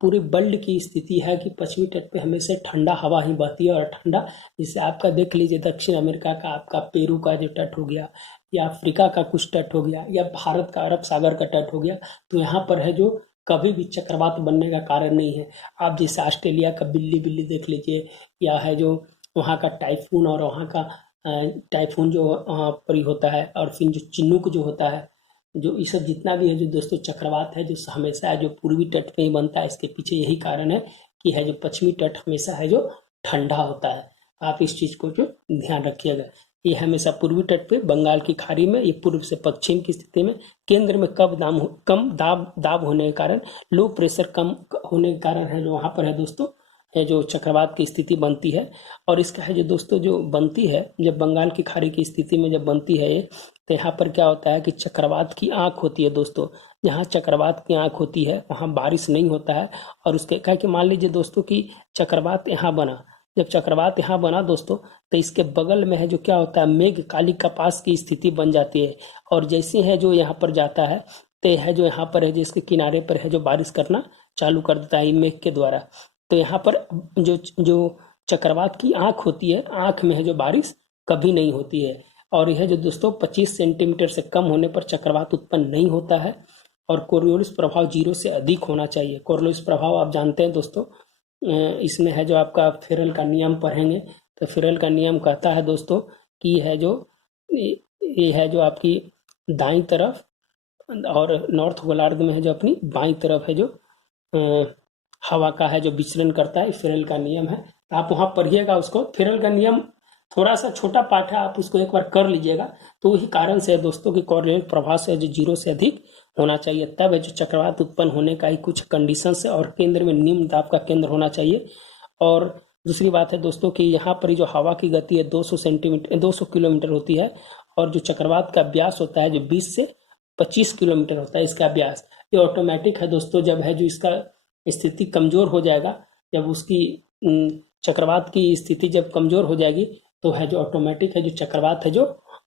पूरे वर्ल्ड की स्थिति है कि पश्चिमी तट पे हमेशा ठंडा हवा ही बहती है, और ठंडा, जैसे आपका देख लीजिए दक्षिण अमेरिका का आपका पेरू का जो तट हो गया, या अफ्रीका का कुछ तट हो गया, या भारत का अरब सागर का तट हो गया, तो यहाँ पर है जो कभी भी चक्रवात बनने का कारण नहीं है। आप जैसे ऑस्ट्रेलिया का बिल्ली देख लीजिए, या है जो वहाँ का टाइफून, और वहाँ का टाइफून जो वहाँ पर ही होता है, और फिर जो चिनूक जो होता है, जो ये सब जितना भी है जो दोस्तों चक्रवात है जो हमेशा है जो पूर्वी तट पे ही बनता है। इसके पीछे यही कारण है कि है जो पश्चिमी तट हमेशा है जो ठंडा होता है। आप इस चीज़ को जो ध्यान रखिएगा। ये हमेशा पूर्वी तट पे बंगाल की खाड़ी में, ये पूर्व से पश्चिम की स्थिति में, केंद्र में कम दाब होने के कारण, लो प्रेशर कम होने के कारण है जो वहाँ पर है दोस्तों है जो चक्रवात की स्थिति बनती है। और इसका है जो दोस्तों जो बनती है, जब बंगाल की खाड़ी की स्थिति में जब बनती है ये, तो यहाँ पर क्या होता है कि चक्रवात की आंख होती है दोस्तों। जहाँ चक्रवात की आंख होती है वहाँ बारिश नहीं होता है। और उसके क्या कि मान लीजिए दोस्तों कि चक्रवात यहाँ बना, जब चक्रवात यहाँ बना दोस्तों, तो इसके बगल में है जो क्या होता है, मेघ काली कपास की स्थिति बन जाती है। और जैसे है जो यहाँ पर जाता है, तो है जो यहाँ पर है जिसके किनारे पर है जो बारिश करना चालू कर देता है मेघ के द्वारा। तो यहाँ पर जो जो चक्रवात की आंख होती है, आंख में है जो बारिश कभी नहीं होती है। और यह जो दोस्तों 25 सेंटीमीटर से कम होने पर चक्रवात उत्पन्न नहीं होता है, और कोरियोलिस प्रभाव 0 से अधिक होना चाहिए। कोरियोलिस प्रभाव आप जानते हैं दोस्तों, इसमें है जो आपका फेरल का नियम पढ़ेंगे, तो फेरल का नियम कहता है दोस्तों कि है जो ये है जो आपकी दाईं तरफ, और नॉर्थ गोलार्ध में है जो अपनी बाईं तरफ है जो हवा का है जो विचलन करता है, फेरल का नियम है। आप वहाँ पढ़िएगा उसको। फेरल का नियम थोड़ा सा छोटा पाठ है, आप उसको एक बार कर लीजिएगा। तो वही कारण से है दोस्तों कि कोरियोलिस प्रभाव से जो 0 से अधिक होना चाहिए, तब है जो चक्रवात उत्पन्न होने का ही कुछ कंडीशन है। और केंद्र में निम्न दाब का केंद्र होना चाहिए। और दूसरी बात है दोस्तों कि यहाँ पर जो हवा की गति है 200 किलोमीटर होती है, और जो चक्रवात का व्यास होता है जो 20 से 25 किलोमीटर होता है इसका व्यास। ये ऑटोमेटिक है दोस्तों, जब है जो इसका स्थिति कमजोर हो जाएगा, जब उसकी चक्रवात की स्थिति जब कमजोर हो जाएगी, तो है जो ऑटोमेटिक है जो चक्रवात है जो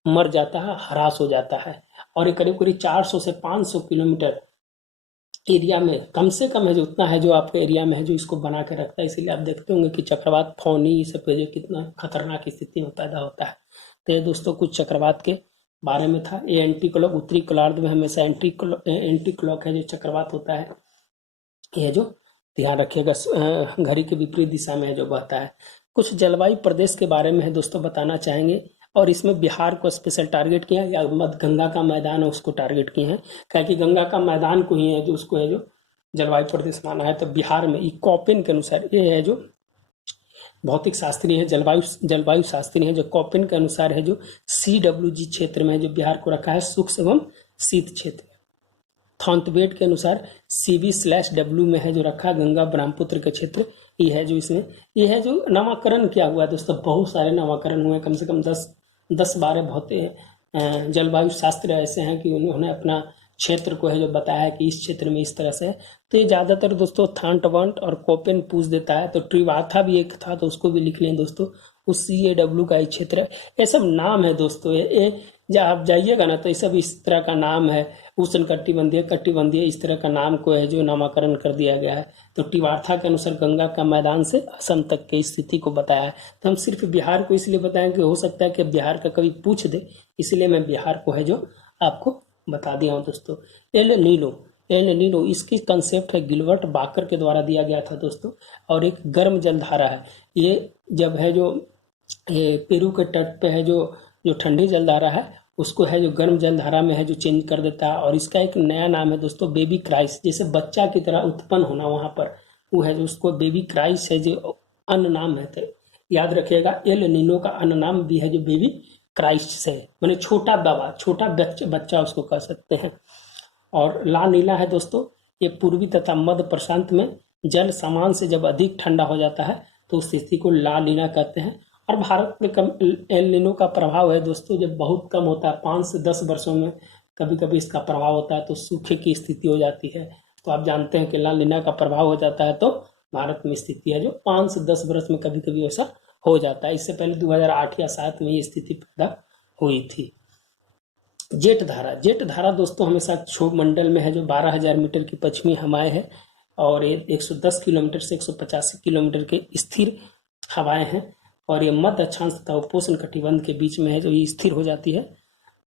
मर जाता है, ह्रास हो जाता है। और ये करीब करीब 400 से 500 किलोमीटर एरिया में कम से कम है जो उतना है जो आपके एरिया में है जो इसको बना के रखता है। इसीलिए आप देखते होंगे कि चक्रवात फौनी ये सब पे जो कितना खतरनाक स्थिति में पैदा होता है। तो ये दोस्तों कुछ चक्रवात के बारे में था। ये एंटी क्लॉक उत्तरी गोलार्ध में हमेशा एंटी क्लॉक है जो चक्रवात होता है, यह जो ध्यान रखिएगा घड़ी के विपरीत दिशा में है जो बहता है। कुछ जलवायु प्रदेश के बारे में है दोस्तों बताना चाहेंगे, और इसमें बिहार को स्पेशल टारगेट किया या मध्य गंगा का मैदान है उसको टारगेट किए हैं, क्या कि गंगा का मैदान को ही है जो उसको है जो जलवायु प्रदेश माना है। तो बिहार में कॉपिन के अनुसार ये है जो भौतिक शास्त्री है, जलवायु शास्त्री है, जो कॉपिन के अनुसार है जो CWG क्षेत्र में है जो बिहार को रखा है सूक्ष्म एवं शीत क्षेत्र। थॉन्तबेट के अनुसार CB/W में है जो रखा गंगा ब्रह्मपुत्र के क्षेत्र। ये है जो इसमें ये है जो नामाकरण किया हुआ है दोस्तों, बहुत सारे नामाकरण हुए, कम से कम 10-12 भौतिक जलवायु शास्त्र ऐसे हैं कि उन्होंने अपना क्षेत्र को है जो बताया कि इस क्षेत्र में इस तरह से है। तो ये ज़्यादातर दोस्तों थांटवंट और कोपेन पूछ देता है। तो ट्रिवाथा भी एक था तो उसको भी लिख लें दोस्तों, उस CAW का एक क्षेत्र है। ये सब नाम है दोस्तों, ये जब आप जाइएगा ना तो ये सब इस तरह का नाम है, उष्ण कटिबंधीय इस तरह का नाम को है जो नामाकरण कर दिया गया है। तो टिवार्था के अनुसार गंगा का मैदान से असम तक की स्थिति को बताया है। तो हम सिर्फ बिहार को इसलिए बताएं कि हो सकता है कि बिहार का कभी पूछ दे, इसलिए मैं बिहार को है जो आपको बता दिया हूँ दोस्तों। एल नीनो इसकी कंसेप्ट है गिलबर्ट बाकर के द्वारा दिया गया था दोस्तों, और एक गर्म जलधारा है। ये जब है जो ये पेरू के तट पे है जो ठंडी जलधारा है उसको है जो गर्म जलधारा में है जो चेंज कर देता है। और इसका एक नया नाम है दोस्तों बेबी क्राइस, जैसे बच्चा की तरह उत्पन्न होना वहां पर, वो है जो उसको बेबी क्राइस है जो अन्य नाम है। तो याद रखिएगा एल नीनो का अन्य नाम भी है जो बेबी क्राइस्ट है, मैंने छोटा बाबा, छोटा बच्चा उसको कह सकते हैं। और ला नीला है दोस्तों, ये पूर्वी तथा मध्य प्रशांत में जल सामान से जब अधिक ठंडा हो जाता है तो उस स्थिति को ला नीला कहते हैं। और भारत में कम एल नीनो का प्रभाव है दोस्तों, जब बहुत कम होता है 5 से 10 वर्षों में कभी कभी इसका प्रभाव होता है तो सूखे की स्थिति हो जाती है। तो आप जानते हैं कि ला नीना का प्रभाव हो जाता है तो भारत में स्थिति है जो 5 से 10 वर्ष में कभी कभी ऐसा हो जाता है। इससे पहले 2008 या 2007 में ये स्थिति पैदा हुई थी। जेट धारा दोस्तों हमेशा क्षोभ मंडल में है जो 12,000 मीटर की पश्चिमी हवाएं है, और ये 110 किलोमीटर से 185 किलोमीटर के स्थिर हवाएं हैं। और ये मध्य अक्षांश तथा उपोष्ण कटिबंध के बीच में है जो ये स्थिर हो जाती है।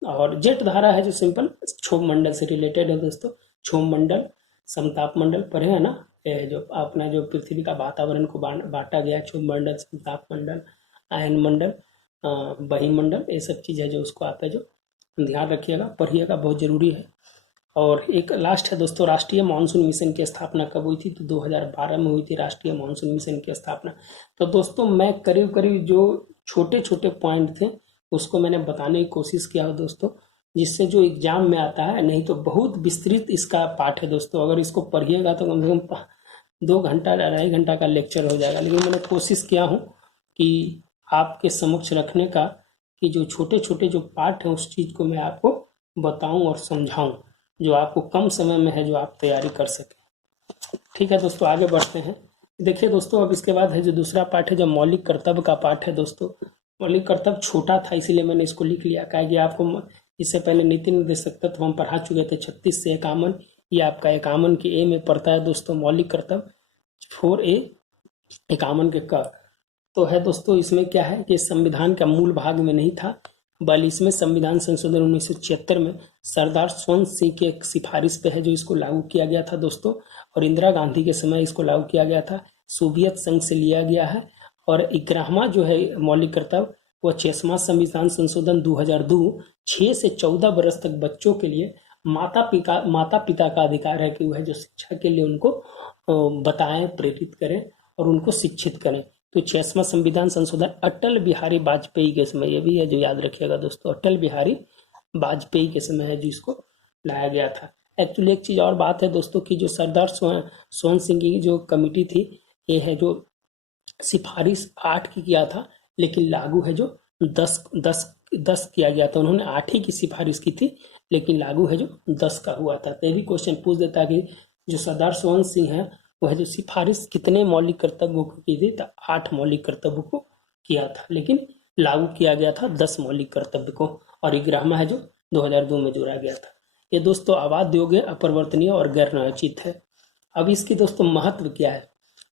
और जेट धारा है जो सिंपल क्षोभ मंडल से रिलेटेड है दोस्तों। क्षोभ मंडल समताप मंडल पढ़े है ना, जो अपना जो पृथ्वी का वातावरण को बांटा गया, क्षोभ मंडल, समताप मंडल, आयन मंडल, बहिमंडल, ये सब चीज़ है जो उसको आप है जो ध्यान रखिएगा, पढ़िएगा, बहुत जरूरी है। और एक लास्ट है दोस्तों, राष्ट्रीय मानसून मिशन की स्थापना कब हुई थी? तो 2012 में हुई थी राष्ट्रीय मानसून मिशन की स्थापना। तो दोस्तों मैं करीब करीब जो छोटे छोटे पॉइंट थे उसको मैंने बताने की कोशिश किया है दोस्तों, जिससे जो एग्जाम में आता है, नहीं तो बहुत विस्तृत इसका पाठ है दोस्तों। अगर इसको पढ़िएगा तो कम से कम 2 घंटा 2.5 घंटा का लेक्चर हो जाएगा। लेकिन मैंने कोशिश किया हूँ कि आपके समक्ष रखने का, कि जो छोटे छोटे जो पार्ट हैं उस चीज़ को मैं आपको बताऊं और समझाऊं, जो आपको कम समय में है जो आप तैयारी कर सकें। ठीक है दोस्तों, आगे बढ़ते हैं। देखिए दोस्तों, अब इसके बाद है जो दूसरा पार्ट है जो मौलिक कर्तव्य का पार्ट है दोस्तों। मौलिक कर्तव्य छोटा था इसलिए मैंने इसको लिख लिया, कहा कि आपको इससे पहले नीति निर्देशक तत्व हम पढ़ा चुके थे 36 से 51, ये आपका 51 के ए में पड़ता है दोस्तों मौलिक कर्तव्य, 4A 51 के क। तो है दोस्तों इसमें क्या है कि संविधान का मूल भाग में नहीं था, बल्कि इसमें संविधान संशोधन 1976 में सरदार स्वर्ण सिंह की एक सिफारिश पे है जो इसको लागू किया गया था दोस्तों, और इंदिरा गांधी के समय इसको लागू किया गया था, सोवियत संघ से लिया गया है। और 11वां जो है मौलिक कर्तव्य वह 6वां संविधान संशोधन 2002, 6 से 14 वर्ष तक बच्चों के लिए माता पिता का अधिकार है कि वह जो शिक्षा के लिए उनको बताएं, प्रेरित करें और उनको शिक्षित करें। तो 6वां संविधान संशोधन अटल बिहारी वाजपेयी के समय, ये भी है जो याद रखिएगा दोस्तों, अटल बिहारी वाजपेयी के समय है जो इसको लाया गया था। एक्चुअली एक चीज़ और बात है दोस्तों कि जो सरदार स्वर्ण सिंह की जो कमेटी थी, ये है जो सिफारिश 8 की किया था, लेकिन लागू है जो 10 किया गया था। उन्होंने 8 ही की सिफारिश की थी, लेकिन लागू है जो 10 का हुआ था। तो ये भी क्वेश्चन पूछ देता है कि जो सरदार स्वर्ण सिंह है वह जो सिफारिश कितने मौलिक कर्तव्यों को की थी? तो 8 मौलिक कर्तव्यों को किया था, लेकिन लागू किया गया था 10 मौलिक कर्तव्य को। और 11वां है जो 2002 में जोड़ा गया था। ये दोस्तों अबाध योग्य, अपरिवर्तनीय और गैर न्यायोचित है। अब इसकी दोस्तों महत्व क्या है?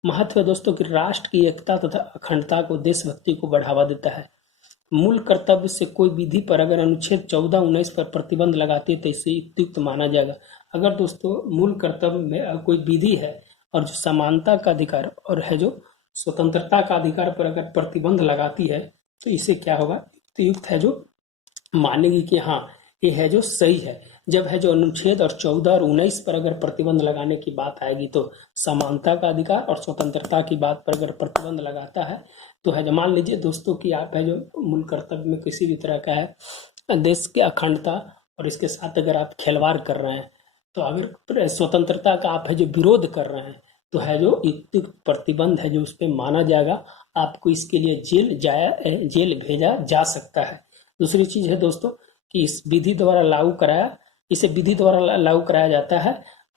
महत्व है दोस्तों कि राष्ट्र की एकता तथा अखंडता को, देशभक्ति को बढ़ावा देता है। मूल कर्तव्य से कोई विधि पर अगर अनुच्छेद 14-19 पर प्रतिबंध लगाती है तो इसे युक्त माना जाएगा। अगर दोस्तों मूल कर्तव्य में कोई विधि है और जो समानता का अधिकार और है जो स्वतंत्रता का अधिकार पर अगर प्रतिबंध लगाती है तो इसे क्या होगा? युक्त है जो मानेगी कि हाँ ये है जो सही है। जब है जो अनुच्छेद और 14 और 19 पर अगर प्रतिबंध लगाने की बात आएगी तो समानता का अधिकार और स्वतंत्रता की बात पर अगर प्रतिबंध लगाता है तो है जो, मान लीजिए दोस्तों कि आप है जो मूल कर्तव्य में किसी भी तरह का है देश की अखंडता और इसके साथ अगर आप खिलवाड़ कर रहे हैं तो अगर स्वतंत्रता का आप है जो विरोध कर रहे हैं तो है जो युक्त प्रतिबंध है जो उस पर माना जाएगा। आपको इसके लिए जेल भेजा जा सकता है। दूसरी चीज है दोस्तों कि इस विधि द्वारा लागू कराया इसे विधि द्वारा लागू कराया जाता है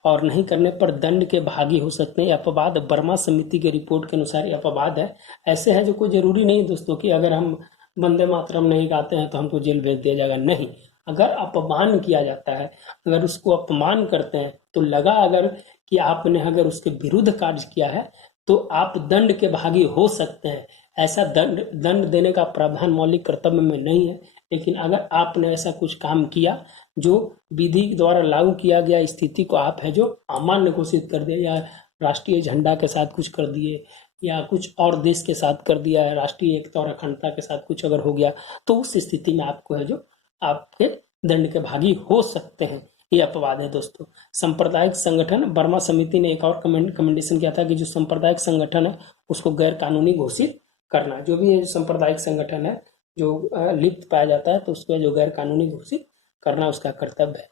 और नहीं करने पर दंड के भागी हो सकते हैं। अपवाद वर्मा समिति की रिपोर्ट के अनुसार ये अपवाद है। ऐसे है जो कोई जरूरी नहीं दोस्तों कि अगर हम वंदे मातरम नहीं गाते हैं तो हमको जेल भेज दिया जाएगा। नहीं, अगर अपमान किया जाता है, अगर उसको अपमान करते हैं तो लगा अगर कि आपने अगर उसके विरुद्ध कार्य किया है तो आप दंड के भागी हो सकते हैं। ऐसा दंड देने का प्रावधान मौलिक कर्तव्य में नहीं है, लेकिन अगर आपने ऐसा कुछ काम किया जो विधि द्वारा लागू किया गया स्थिति को आप है जो अमान्य घोषित कर दिया या राष्ट्रीय झंडा के साथ कुछ कर दिए या कुछ और देश के साथ कर दिया है, राष्ट्रीय एकता और अखंडता के साथ कुछ अगर हो गया तो उस स्थिति में आपको है जो आपके दंड के भागी हो सकते हैं। ये अपवाद है दोस्तों। सांप्रदायिक संगठन, वर्मा समिति ने एक और कमेंडेशन किया था कि जो सांप्रदायिक संगठन है उसको गैर कानूनी घोषित करना। जो भी है सांप्रदायिक संगठन है जो लिप्त पाया जाता है तो उसको जो गैर कानूनी घोषित करना उसका कर्तव्य है।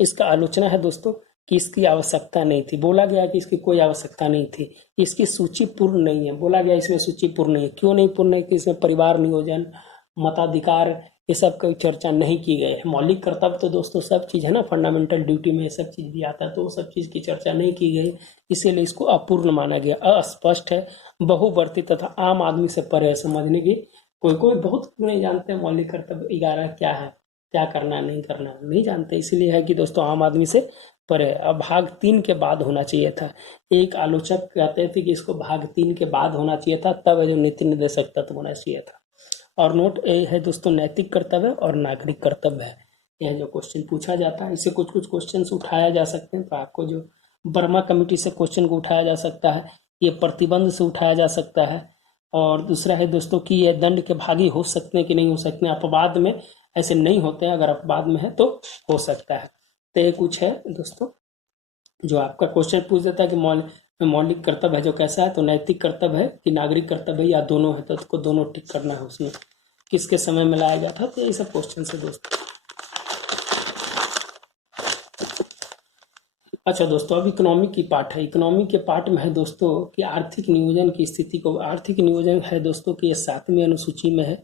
इसका आलोचना है दोस्तों कि इसकी आवश्यकता नहीं थी। बोला गया कि इसकी कोई आवश्यकता नहीं थी, इसकी सूची पूर्ण नहीं है। बोला गया इसमें सूची पूर्ण नहीं है। क्यों नहीं पूर्ण है? कि इसमें परिवार नियोजन, मताधिकार, ये सब की चर्चा नहीं की गई है। मौलिक कर्तव्य तो दोस्तों सब चीज है ना, फंडामेंटल ड्यूटी में ये सब चीज भी आता है, तो वो सब चीज की चर्चा नहीं की गई, इसीलिए इसको अपूर्ण माना गया। अस्पष्ट है, बहुवर्ती तथा आम आदमी से परे है। समझने की कोई बहुत नहीं जानते हैं मौलिक कर्तव्य 11 क्या है, क्या करना नहीं करना नहीं जानते, इसीलिए है कि दोस्तों आम आदमी से परे। अब भाग 3 के बाद होना चाहिए था। एक आलोचक कहते थे कि इसको भाग 3 के बाद होना चाहिए था, तब जो नीति निर्देशक तत्व होना चाहिए था। और नोट ए है दोस्तों नैतिक कर्तव्य और नागरिक कर्तव्य है। यह जो क्वेश्चन पूछा जाता है इसे कुछ क्वेश्चन उठाया जा सकते हैं। तो आपको जो वर्मा कमेटी से क्वेश्चन को उठाया जा सकता है, ये प्रतिबंध से उठाया जा सकता है। और दूसरा है दोस्तों कि ये दंड के भागी हो सकते हैं कि नहीं हो सकते हैं। अपवाद में ऐसे नहीं होते हैं, अगर अपवाद में है तो हो सकता है। तो ये कुछ है दोस्तों जो आपका क्वेश्चन पूछ देता है कि मौलिक कर्तव्य है जो कैसा है, तो नैतिक कर्तव्य है कि नागरिक कर्तव्य है या दोनों है, तो उसको दोनों टिक करना है। उसमें किसके समय में लाया गया था, तो यही सब क्वेश्चन है दोस्तों। अच्छा दोस्तों, अब इकोनॉमी की पार्ट है। इकोनॉमी के पार्ट में है दोस्तों कि आर्थिक नियोजन की स्थिति को, आर्थिक नियोजन है दोस्तों कि ये 7वीं अनुसूची में है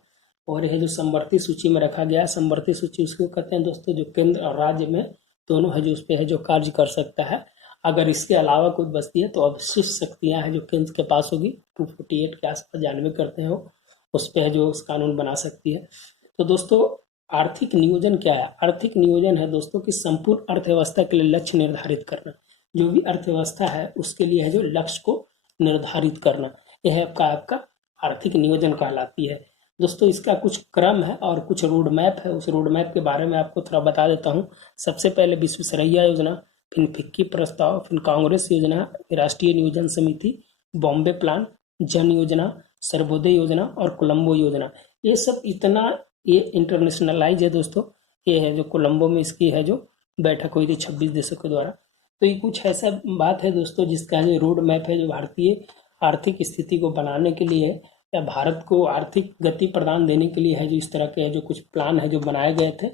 और यह जो समवर्ती सूची में रखा गया है। समवर्ती सूची उसको कहते हैं दोस्तों जो केंद्र और राज्य में दोनों है जो उस पर है जो कार्य कर सकता है। अगर इसके अलावा कुछ बचती है तो अवशिष्ट शक्तियां हैं जो केंद्र के पास होगी, 248 के आसपास 92 करते हैं वो, उस पर है जो उस कानून बना सकती है। तो दोस्तों आर्थिक नियोजन क्या है? आर्थिक नियोजन है दोस्तों कि संपूर्ण अर्थव्यवस्था के लिए लक्ष्य निर्धारित करना। जो भी अर्थव्यवस्था है उसके लिए है जो लक्ष्य को निर्धारित करना, यह आपका आर्थिक नियोजन कहलाती है। दोस्तों इसका कुछ क्रम है और कुछ रोड मैप है। उस रोड मैप के बारे में आपको थोड़ा बता देता हूँ। सबसे पहले विश्वेश्वरैया योजना, फिर फिक्की प्रस्ताव, फिर कांग्रेस योजना, राष्ट्रीय नियोजन समिति, बॉम्बे प्लान, जन योजना, सर्वोदय योजना और कोलंबो योजना। ये सब इतना ये इंटरनेशनलाइज है दोस्तों। ये है जो कोलंबो में इसकी है जो बैठक हुई थी 26 देशों के द्वारा। तो ये कुछ ऐसा बात है दोस्तों जिसका जो रोड मैप है जो भारतीय आर्थिक स्थिति को बनाने के लिए या भारत को आर्थिक गति प्रदान देने के लिए है जो इस तरह के है जो कुछ प्लान है जो बनाए गए थे,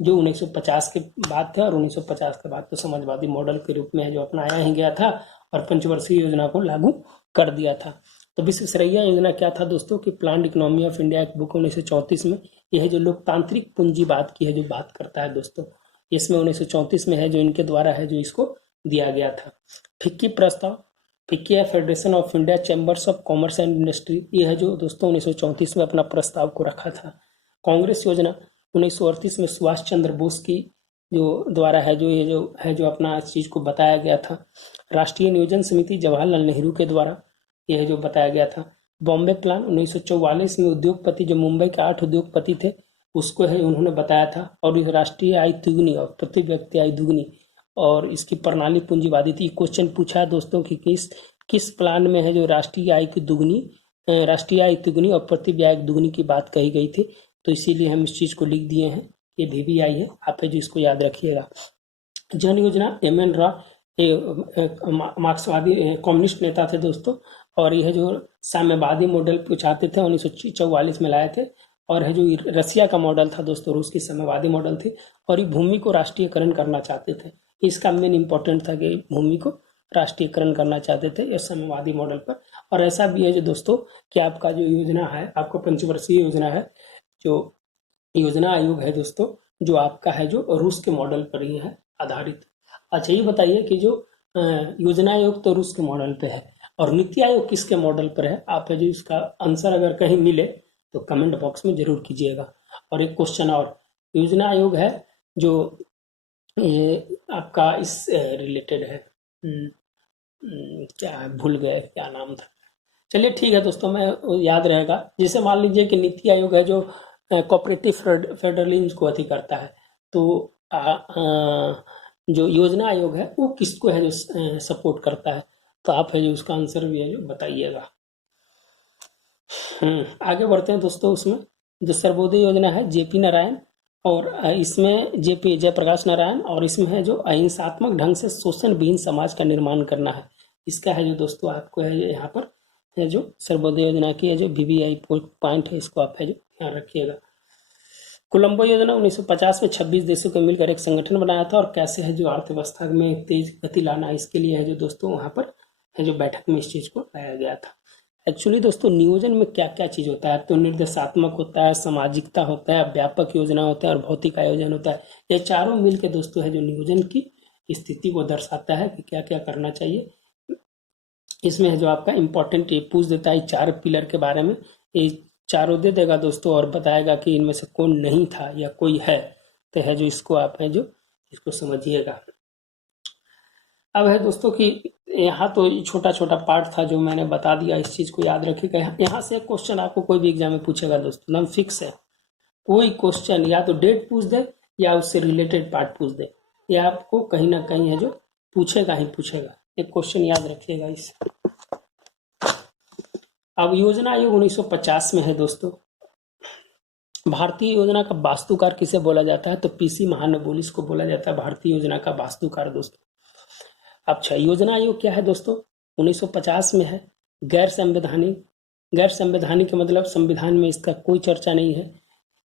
जो 1950 के बाद थे। और 1950 के बाद तो समाजवादी मॉडल के रूप में है जो अपनाया ही गया था और पंचवर्षीय योजना को लागू कर दिया था। तो विश्वेश्वरैया योजना क्या था दोस्तों कि प्लान्ड इकोनॉमी ऑफ इंडिया एक बुक 1934 में यह जो लोकतांत्रिक पूंजीवाद की है जो बात करता है दोस्तों, इसमें 1934 में है जो इनके द्वारा है जो इसको दिया गया था। फिक्की प्रस्ताव, फिक्की है federation of India chambers of commerce and industry, ये है जो दोस्तों 1934 में अपना प्रस्ताव को रखा था। कांग्रेस योजना 1938 में सुभाष चंद्र बोस की जो द्वारा है जो ये जो है जो अपना इस चीज़ को बताया गया था। राष्ट्रीय नियोजन समिति जवाहरलाल नेहरू के द्वारा यह जो बताया गया था। बॉम्बे प्लान 1944 में उद्योगपति जो मुंबई के 8 उद्योगपति थे उसको है उन्होंने बताया था। और इस राष्ट्रीय आय दुगनी और प्रति व्यक्ति आय दुगनी और इसकी प्रणाली पूंजीवादी थी। क्वेश्चन पूछा है दोस्तों कि किस प्लान में है जो राष्ट्रीय आय की दुगनी राष्ट्रीय आय दुगनी और प्रति व्यय दुगनी की बात कही गई थी। तो इसीलिए हम इस चीज़ को लिख दिए हैं। ये VBI है, आप है जो इसको याद रखिएगा। जन योजना MN रॉय मार्क्सवादी कम्युनिस्ट नेता थे दोस्तों। और यह जो साम्यवादी मॉडल चाहते थे 1944 में लाए थे। और है जो रसिया का मॉडल था दोस्तों, रूस की साम्यवादी मॉडल थी। और ये भूमि को राष्ट्रीयकरण करना चाहते थे। इसका मेन इंपॉर्टेंट था कि भूमि को राष्ट्रीयकरण करना चाहते थे इस साम्यवादी मॉडल पर। और ऐसा भी है जो दोस्तों कि आपका जो योजना है, आपको पंचवर्षीय योजना है, जो योजना आयोग है दोस्तों, जो आपका है जो रूस के मॉडल पर ही है आधारित। अच्छा, ये बताइए कि जो योजना आयोग तो रूस के मॉडल पे है और नीति आयोग किसके मॉडल पर है? आप है जो इसका आंसर अगर कहीं मिले तो कमेंट बॉक्स में जरूर कीजिएगा। और एक क्वेश्चन और, योजना आयोग है जो ये आपका इस रिलेटेड है, क्या है, भूल गए क्या नाम था। चलिए ठीक है दोस्तों, मैं याद रहेगा। जैसे मान लीजिए कि नीति आयोग है जो कोऑपरेटिव फेडरलिज्म को अति करता है, तो जो योजना आयोग है वो किसको है जो सपोर्ट करता है? तो आप है जो उसका आंसर भी है जो बताइएगा। आगे बढ़ते हैं दोस्तों। उसमें जो सर्वोदय योजना है JP नारायण, और इसमें JP जयप्रकाश नारायण, और इसमें है जो अहिंसात्मक ढंग से शोषण विहीन समाज का निर्माण करना है। इसका है जो दोस्तों आपको है यहाँ पर है जो सर्वोदय योजना की है जो VBI पॉइंट है, इसको आप है जो ध्यान रखिएगा। कोलंबो योजना 1950 में 26 देशों को मिलकर एक संगठन बनाया था। और कैसे है जो अर्थव्यवस्था में तेज गति लाना, इसके लिए है जो दोस्तों वहाँ पर है जो बैठक में इस चीज़ को लाया गया था। एक्चुअली दोस्तों नियोजन में क्या क्या चीज़ होता है? तो निर्देशात्मक होता है, सामाजिकता होता है, व्यापक योजना होता है और भौतिक आयोजन होता है। ये चारों मिलकर दोस्तों है जो नियोजन की स्थिति को दर्शाता है कि क्या क्या करना चाहिए। इसमें है जो आपका इम्पोर्टेंट ये पूछ देता है 4 पिलर के बारे में, ये चारों दे देगा दोस्तों और बताएगा कि इनमें से कौन नहीं था या कोई है। तो है जो इसको आप है जो इसको समझिएगा। अब है दोस्तों कि यहाँ तो छोटा छोटा पार्ट था जो मैंने बता दिया, इस चीज़ को याद रखिएगा। यहाँ से एक क्वेश्चन आपको कोई भी एग्जाम में पूछेगा दोस्तों, एकदम फिक्स है। कोई क्वेश्चन या तो डेट पूछ दे या उससे रिलेटेड पार्ट पूछ दे, या आपको कहीं ना कहीं है जो पूछेगा ही पूछेगा। एक क्वेश्चन याद रखिएगा इससे। अब योजना आयोग 1950 में है दोस्तों। भारतीय योजना का वास्तुकार किसे बोला जाता है? तो PC महानवोलिस को बोला जाता है भारतीय योजना का वास्तुकार दोस्तों। अच्छा, योजना आयोग क्या है दोस्तों? 1950 में है। गैर संवैधानिक के मतलब संविधान में इसका कोई चर्चा नहीं है।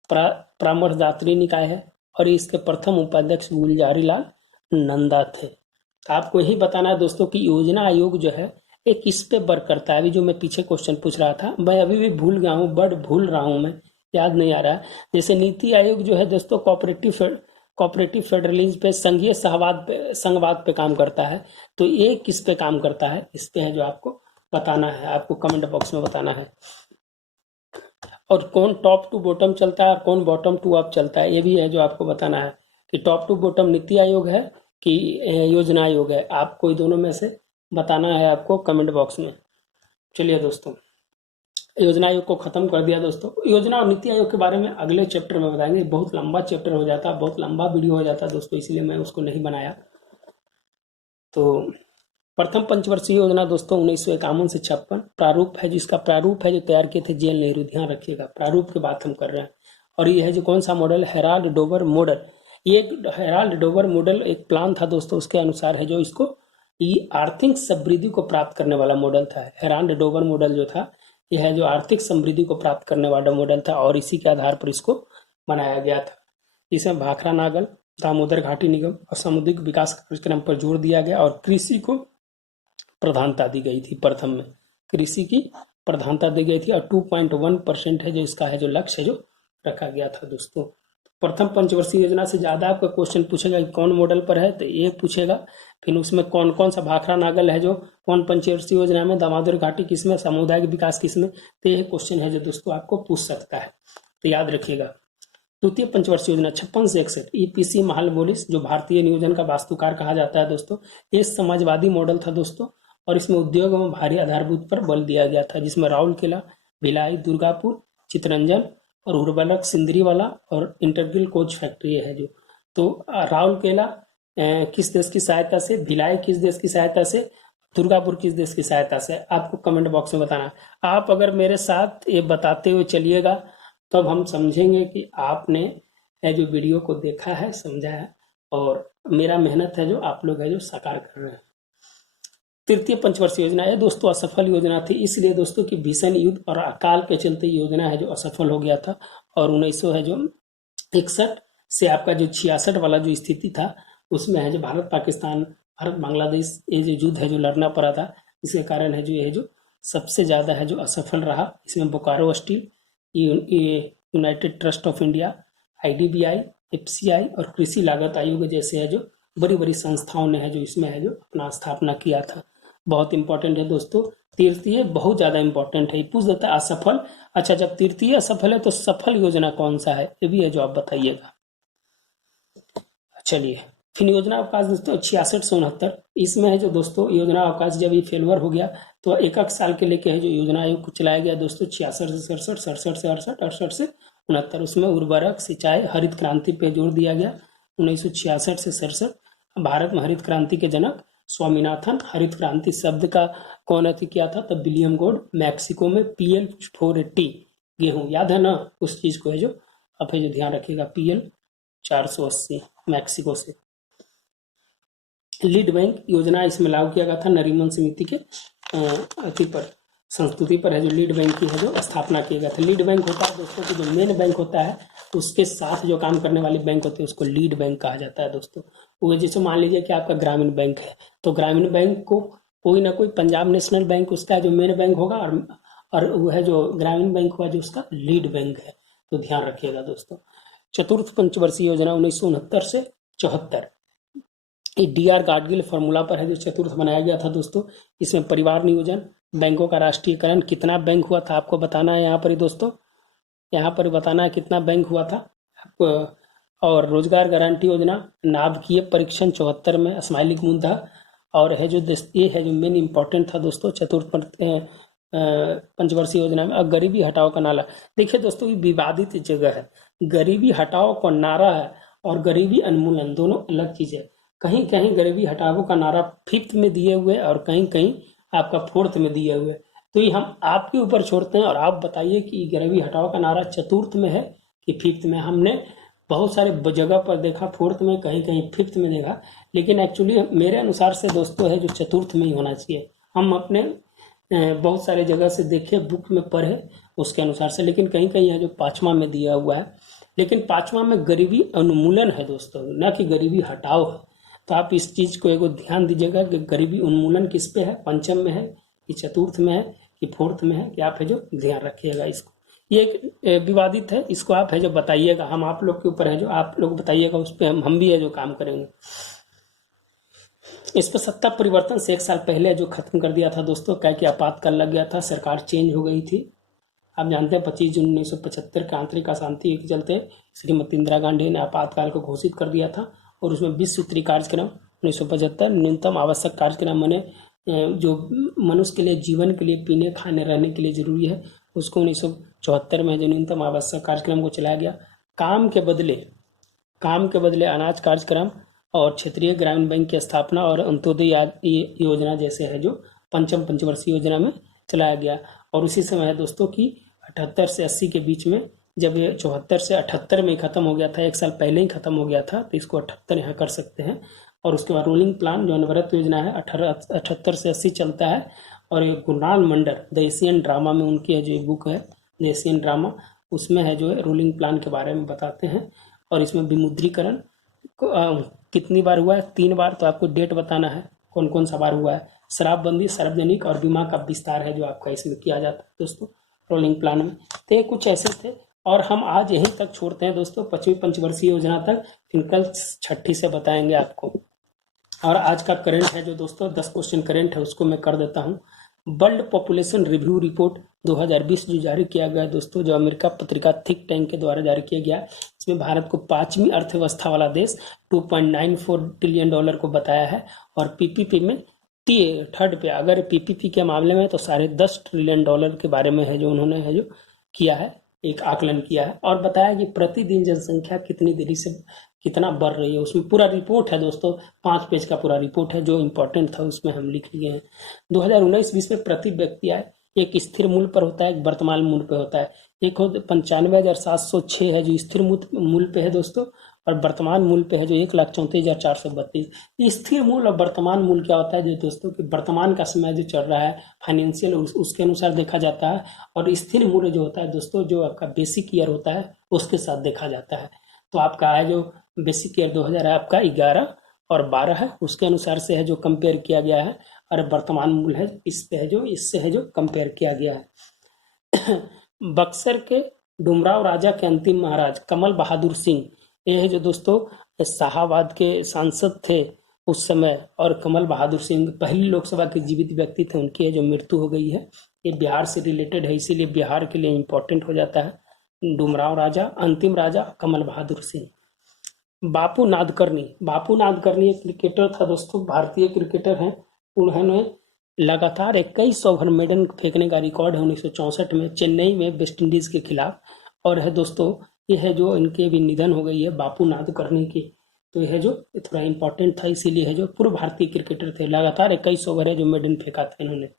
परामर्शदात्री निकाय है और इसके प्रथम उपाध्यक्ष गुलजारी लाल नंदा थे। आपको यही बताना है दोस्तों कि योजना आयोग जो है एक किस पे वर्क करता है। अभी जो मैं पीछे क्वेश्चन पूछ रहा था, मैं अभी भी भूल गया हूँ, बट भूल रहा हूँ, मैं याद नहीं आ रहा है। जैसे नीति आयोग जो है दोस्तों कोऑपरेटिव फेडरलिज्म पे, संघीय संघवाद पे काम करता है। तो ये किस पे काम करता है, इस पे है जो आपको बताना है, आपको कमेंट बॉक्स में बताना है। और कौन टॉप टू बॉटम चलता है और कौन बॉटम टू अप चलता है, ये भी है जो आपको बताना है कि top to bottom NITI Aayog है कि योजना आयोग है। आप कोई दोनों में से बताना है आपको कमेंट बॉक्स में। चलिए दोस्तों, योजना आयोग को खत्म कर दिया दोस्तों। योजना और नीति आयोग के बारे में अगले चैप्टर में बताएंगे। बहुत लंबा चैप्टर हो जाता, बहुत लंबा वीडियो हो जाता दोस्तों, इसलिए मैं उसको नहीं बनाया। तो प्रथम पंचवर्षीय योजना दोस्तों 1951 से 56। प्रारूप है जिसका प्रारूप है जो तैयार किए थे JL नेहरू, ध्यान रखिएगा प्रारूप की बात हम कर रहे हैं। और ये है जो कौन सा मॉडल, हेराल्ड डोवर मॉडल। ये हेराल्ड डोवर मॉडल एक प्लान था दोस्तों, उसके अनुसार है जो इसको ये आर्थिक समृद्धि को प्राप्त करने वाला मॉडल था। हेराल्ड डोवर मॉडल जो था यह है जो आर्थिक समृद्धि को प्राप्त करने वाला मॉडल था और इसी के आधार पर इसको बनाया गया था। इसमें भाखड़ा नागल, दामोदर घाटी निगम और सामुदायिक विकास कार्यक्रम पर जोर दिया गया और कृषि को प्रधानता दी गई थी। प्रथम में कृषि की प्रधानता दी गई थी और 2.1% है जो इसका है जो लक्ष्य है जो रखा गया था दोस्तों। प्रथम पंचवर्षीय योजना से ज़्यादा आपका क्वेश्चन पूछेगा कि कौन मॉडल पर है, तो ये पूछेगा। फिर उसमें कौन कौन सा भाखड़ा नागल है जो कौन पंचवर्षीय योजना में, दामोदर घाटी किसमें, सामुदायिक विकास किसमें, तो ये क्वेश्चन है जो दोस्तों आपको पूछ सकता है, तो याद रखिएगा। तृतीय पंचवर्षीय योजना 56 से 61 ईपीसी महालनोबिस, जो भारतीय नियोजन का वास्तुकार कहा जाता है दोस्तों, ये समाजवादी मॉडल था दोस्तों, और इसमें उद्योग एवं भारी आधारभूत पर बल दिया गया था, जिसमें राउरकेला, भिलाई, दुर्गापुर, चितरंजन और उर्वरक सिंदरीवाला और इंटरग्रिल कोच फैक्ट्री है जो। तो राउरकेला किस देश की सहायता से, भिलाई किस देश की सहायता से, दुर्गापुर किस देश की सहायता से, आपको कमेंट बॉक्स में बताना। आप अगर मेरे साथ ये बताते हुए चलिएगा तब हम समझेंगे कि आपने जो वीडियो को देखा है, समझा है, और मेरा मेहनत है जो आप लोग है जो साकार कर रहे हैं। तृतीय पंचवर्षीय योजना है दोस्तों असफल योजना थी, इसलिए दोस्तों की भीषण युद्ध और अकाल के चलते योजना है जो असफल हो गया था, और 1961 से आपका जो 66 वाला जो स्थिति था उसमें है जो भारत पाकिस्तान, भारत बांग्लादेश ये जो युद्ध है जो लड़ना पड़ा था, इसके कारण है जो ये जो सबसे ज़्यादा है जो असफल रहा। इसमें Bokaro steel, United trust of India, IDBI, FCI और कृषि लागत आयोग जैसे है जो बड़ी बड़ी संस्थाओं ने है जो इसमें है जो अपना स्थापना किया था। बहुत इंपॉर्टेंट है दोस्तों, तृतीय बहुत ज़्यादा इंपॉर्टेंट है। पूछ देता है असफल, अच्छा जब तृतीय असफल है तो सफल योजना कौन सा है, ये भी है जो आप बताइएगा। चलिए फिर योजना अवकाश दोस्तों 66 से 69, इसमें है जो दोस्तों योजना अवकाश जब ये फेलवर हो गया तो एक साल के लेके है जो योजना आयोग को चलाया गया दोस्तों 66 से 67, 67 से 68, 68 से 69। उसमें उर्वरक, सिंचाई, हरित क्रांति पे जोर दिया गया। 1966 से 67 भारत में हरित क्रांति के जनक स्वामीनाथन, हरित क्रांति शब्द का कौन अति किया था, तब विलियम गोड, मैक्सिको में PL 480 गेहूं, याद है ना उस चीज को है जो आप है जो ध्यान रखिएगा, PL 480 मैक्सिको से। लीड बैंक योजना इसमें लागू किया गया था नरीमन समिति के अति पर संस्तुति पर है जो लीड बैंक की है जो स्थापना किया गया था। लीड बैंक होता है दोस्तों कि जो मेन बैंक होता है उसके साथ जो काम करने वाले बैंक होते हैं उसको लीड बैंक कहा जाता है दोस्तों। वो जैसे मान लीजिए कि आपका ग्रामीण बैंक है तो ग्रामीण बैंक को कोई ना कोई पंजाब नेशनल बैंक उसका जो मेन बैंक होगा और वो है जो ग्रामीण बैंक हुआ जो उसका लीड बैंक है, तो ध्यान रखिएगा दोस्तों। चतुर्थ पंचवर्षीय योजना 1969 से 74 ये DR गाडगिल फार्मूला पर है जो चतुर्थ बनाया गया था दोस्तों। इसमें परिवार नियोजन, बैंकों का राष्ट्रीयकरण, कितना बैंक हुआ था आपको बताना है यहाँ पर ही दोस्तों, यहाँ पर बताना है कितना बैंक हुआ था आपको। और रोजगार गारंटी योजना, नाभिकीय परीक्षण 74 में, स्माइलिंग मुद्दा, और है जो ये है जो मेन इंपॉर्टेंट था दोस्तों चतुर्थ पंचवर्षीय योजना में, गरीबी हटाओ का नारा। देखिए दोस्तों ये विवादित जगह है, गरीबी हटाओ का नारा है और गरीबी उन्मूलन दोनों अलग चीज है। कहीं कहीं गरीबी हटाओ का नारा 5th में दिए हुए और कहीं कहीं आपका 4th में दिए हुए, तो ये हम आपके ऊपर छोड़ते हैं और आप बताइए कि गरीबी हटाओ का नारा चतुर्थ में है कि 5th में। हमने बहुत सारे जगह पर देखा 4th में, कहीं कहीं 5th में देखा, लेकिन एक्चुअली मेरे अनुसार से दोस्तों है जो चतुर्थ में ही होना चाहिए। हम अपने बहुत सारे जगह से देखे, बुक में पढ़े उसके अनुसार से, लेकिन कहीं कहीं है जो 5वां में दिया हुआ है, लेकिन 5वां में गरीबी उन्मूलन है दोस्तों, न कि गरीबी हटाओ है। तो आप इस चीज को एक ध्यान दीजिएगा कि गरीबी उन्मूलन किस पे है, पंचम में है कि चतुर्थ में है कि 4th में है, कि आप है जो ध्यान रखिएगा इसको। ये एक विवादित है, इसको आप है जो बताइएगा, हम आप लोग के ऊपर है जो आप लोग बताइएगा, उस पर हम भी है जो काम करेंगे। इस पर सत्ता परिवर्तन से 1 साल पहले जो खत्म कर दिया था दोस्तों, क्या कि आपातकाल लग गया था, सरकार चेंज हो गई थी। आप जानते हैं 25 जून 1975 के आंतरिक अशांति के चलते श्रीमती इंदिरा गांधी ने आपातकाल को घोषित कर दिया था, और उसमें 20 सूत्री कार्यक्रम 1975 न्यूनतम आवश्यक कार्यक्रम माने जो मनुष्य के लिए जीवन के लिए पीने खाने रहने के लिए जरूरी है उसको 1974 में जो न्यूनतम आवश्यक कार्यक्रम को चलाया गया। काम के बदले अनाज कार्यक्रम और क्षेत्रीय ग्रामीण बैंक की स्थापना और अंत्योदय योजना जैसे है जो पंचम पंचवर्षीय योजना में चलाया गया। और उसी समय है दोस्तों कि 78 से 80 के बीच में, जब ये 74 से 78 में खत्म हो गया था, 1 साल पहले ही खत्म हो गया था, तो इसको 78 यहाँ कर सकते हैं। और उसके बाद रोलिंग प्लान जो अनवरत योजना है 78 से 80 चलता है। और ये गुरनाल मंडर द एशियन ड्रामा में उनकी है जो बुक है द एशियन ड्रामा, उसमें है जो है रोलिंग प्लान के बारे में बताते हैं। और इसमें विमुद्रीकरण कितनी बार हुआ है, 3 बार, तो आपको डेट बताना है कौन कौन सा बार हुआ है। शराबबंदी, सार्वजनिक और बीमा का विस्तार है जो आपका इसमें किया जाता है दोस्तों रोलिंग प्लान में। तो ये कुछ ऐसे थे, और हम आज यहीं तक छोड़ते हैं दोस्तों 5वीं पंचवर्षीय योजना तक, फिर कल 6ठी से बताएंगे आपको। और आज का करंट है जो दोस्तों 10 क्वेश्चन करंट है उसको मैं कर देता हूँ। वर्ल्ड पॉपुलेशन रिव्यू रिपोर्ट 2020 जो जारी किया गया दोस्तों, जो अमेरिका पत्रिका थिंक टैंक के द्वारा जारी किया गया, इसमें भारत को 5वीं अर्थव्यवस्था वाला देश $2.94 ट्रिलियन को बताया है। और पीपीपी में थर्ड पे, अगर पीपीपी के मामले में तो $10.5 ट्रिलियन के बारे में है जो उन्होंने है जो किया है, एक आकलन किया है। और बताया कि प्रतिदिन जनसंख्या कितनी देरी से कितना बढ़ रही है। उसमें पूरा रिपोर्ट है दोस्तों, 5 पेज का पूरा रिपोर्ट है, जो इम्पोर्टेंट था उसमें हम लिख लिए हैं। 2019-20 में प्रति व्यक्ति आय एक स्थिर मूल्य पर होता है, एक वर्तमान मूल्य पे होता है। एक 95,706 है जो स्थिर मूल्य पे है दोस्तों, और वर्तमान मूल्य पे है जो 1,34,432। स्थिर मूल्य और वर्तमान मूल्य क्या होता है जो दोस्तों, कि वर्तमान का समय जो चल रहा है फाइनेंशियल उसके अनुसार देखा जाता है। और स्थिर मूल्य जो होता है दोस्तों, जो आपका बेसिक ईयर होता है उसके साथ देखा जाता है। तो आपका है जो बेसिक ईयर 2000 है आपका 11 और 12 है, उसके अनुसार से है जो कंपेयर किया गया है। और वर्तमान मूल्य है इससे है जो कंपेयर किया गया है। बक्सर के डुमराव राजा के अंतिम महाराज कमल बहादुर सिंह, ये है जो दोस्तों शाहाबाद के सांसद थे उस समय। और कमल बहादुर सिंह पहली लोकसभा के जीवित व्यक्ति थे, उनकी है जो मृत्यु हो गई है। ये बिहार से रिलेटेड है, इसीलिए बिहार के लिए इम्पोर्टेंट हो जाता है। डुमराव राजा, अंतिम राजा कमल बहादुर सिंह। बापू नादकर्णी एक क्रिकेटर था दोस्तों, भारतीय क्रिकेटर हैं। उन्होंने लगातार 21 ओवर मेडन फेंकने का रिकॉर्ड है 1964 में चेन्नई में वेस्ट इंडीज के खिलाफ। और है दोस्तों, ये है जो इनके भी निधन हो गई है बापू नादकर्णी की। तो यह जो थोड़ा इंपॉर्टेंट था, इसीलिए है जो पूर्व भारतीय क्रिकेटर थे, लगातार 21 ओवर है जो मेडन फेंका था इन्होंने।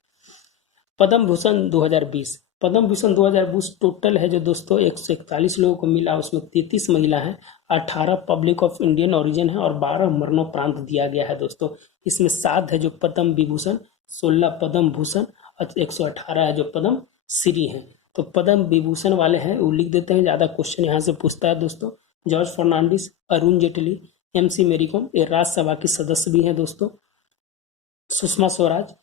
पद्म भूषण 2020 टोटल है जो दोस्तों 141 लोगों को मिला, उसमें 33 महिला हैं, 18 पब्लिक ऑफ इंडियन ओरिजिन है और 12 मरणोपरांत दिया गया है दोस्तों। इसमें 7 है जो पद्म विभूषण, 16 पद्म भूषण और 118 है जो पद्म श्री हैं। तो पद्म विभूषण वाले हैं वो लिख देते हैं, ज़्यादा क्वेश्चन यहाँ से पूछता है दोस्तों। जॉर्ज फर्नांडिस, अरुण जेटली, MC मेरी कॉम, ये राज्यसभा की सदस्य भी हैं दोस्तों। सुषमा स्वराज,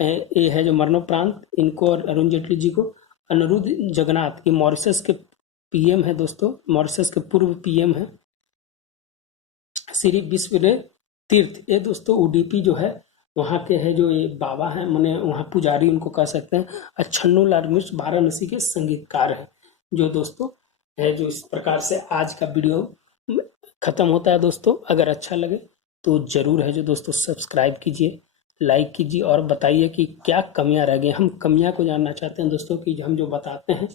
ये है जो मरणोपरांत इनको और अरुण जेटली जी को। अनिरुद्ध जगन्नाथ, ये मॉरिशस के PM है दोस्तों, मॉरिशस के पूर्व PM है। श्री विश्व तीर्थ, ये दोस्तों उडुपी जो है वहाँ के है जो ये बाबा हैं, मैंने वहाँ पुजारी उनको कह सकते हैं। अच्छन्नूलाल मिश्र वाराणसी के संगीतकार हैं। जो दोस्तों है जो इस प्रकार से आज का वीडियो खत्म होता है दोस्तों। अगर अच्छा लगे तो जरूर है जो दोस्तों सब्सक्राइब कीजिए, लाइक कीजिए और बताइए कि क्या कमियां रह गई। हम कमियां को जानना चाहते हैं दोस्तों, कि हम जो बताते हैं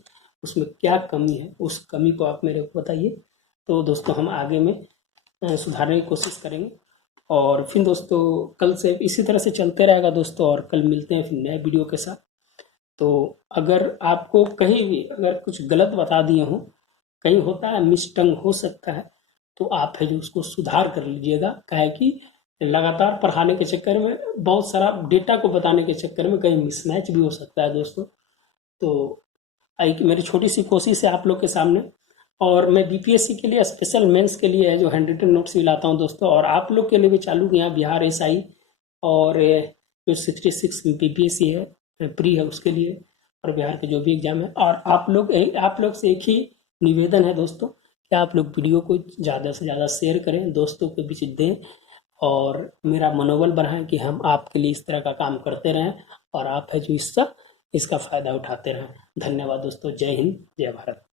उसमें क्या कमी है, उस कमी को आप मेरे को बताइए। तो दोस्तों हम आगे में सुधारने की कोशिश करेंगे। और फिर दोस्तों कल से इसी तरह से चलते रहेगा दोस्तों, और कल मिलते हैं फिर नए वीडियो के साथ। तो अगर आपको कहीं भी अगर कुछ गलत बता दिए हों, कहीं होता है मिसटंग हो सकता है, तो आप है जो उसको सुधार कर लीजिएगा। काहे कि लगातार पढ़ाने के चक्कर में, बहुत सारा डेटा को बताने के चक्कर में कहीं मिसमैच भी हो सकता है दोस्तों। तो मेरी छोटी सी कोशिश है आप लोग के सामने। और मैं BPSC के लिए, स्पेशल मेंस के लिए है जो हैंड रिटन नोट्स भी लाता हूं दोस्तों, और आप लोग के लिए भी चालू किया बिहार SI और जो 66 BPSC है प्री है उसके लिए, और बिहार के जो भी एग्जाम है। और आप लोग से एक ही निवेदन है दोस्तों कि आप लोग वीडियो को ज़्यादा से ज़्यादा शेयर करें, दोस्तों के बीच दें, और मेरा मनोबल बढ़ाएं कि हम आपके लिए इस तरह का काम करते रहें और आप है जो इसका फ़ायदा उठाते रहें। धन्यवाद दोस्तों। जय हिंद, जय भारत।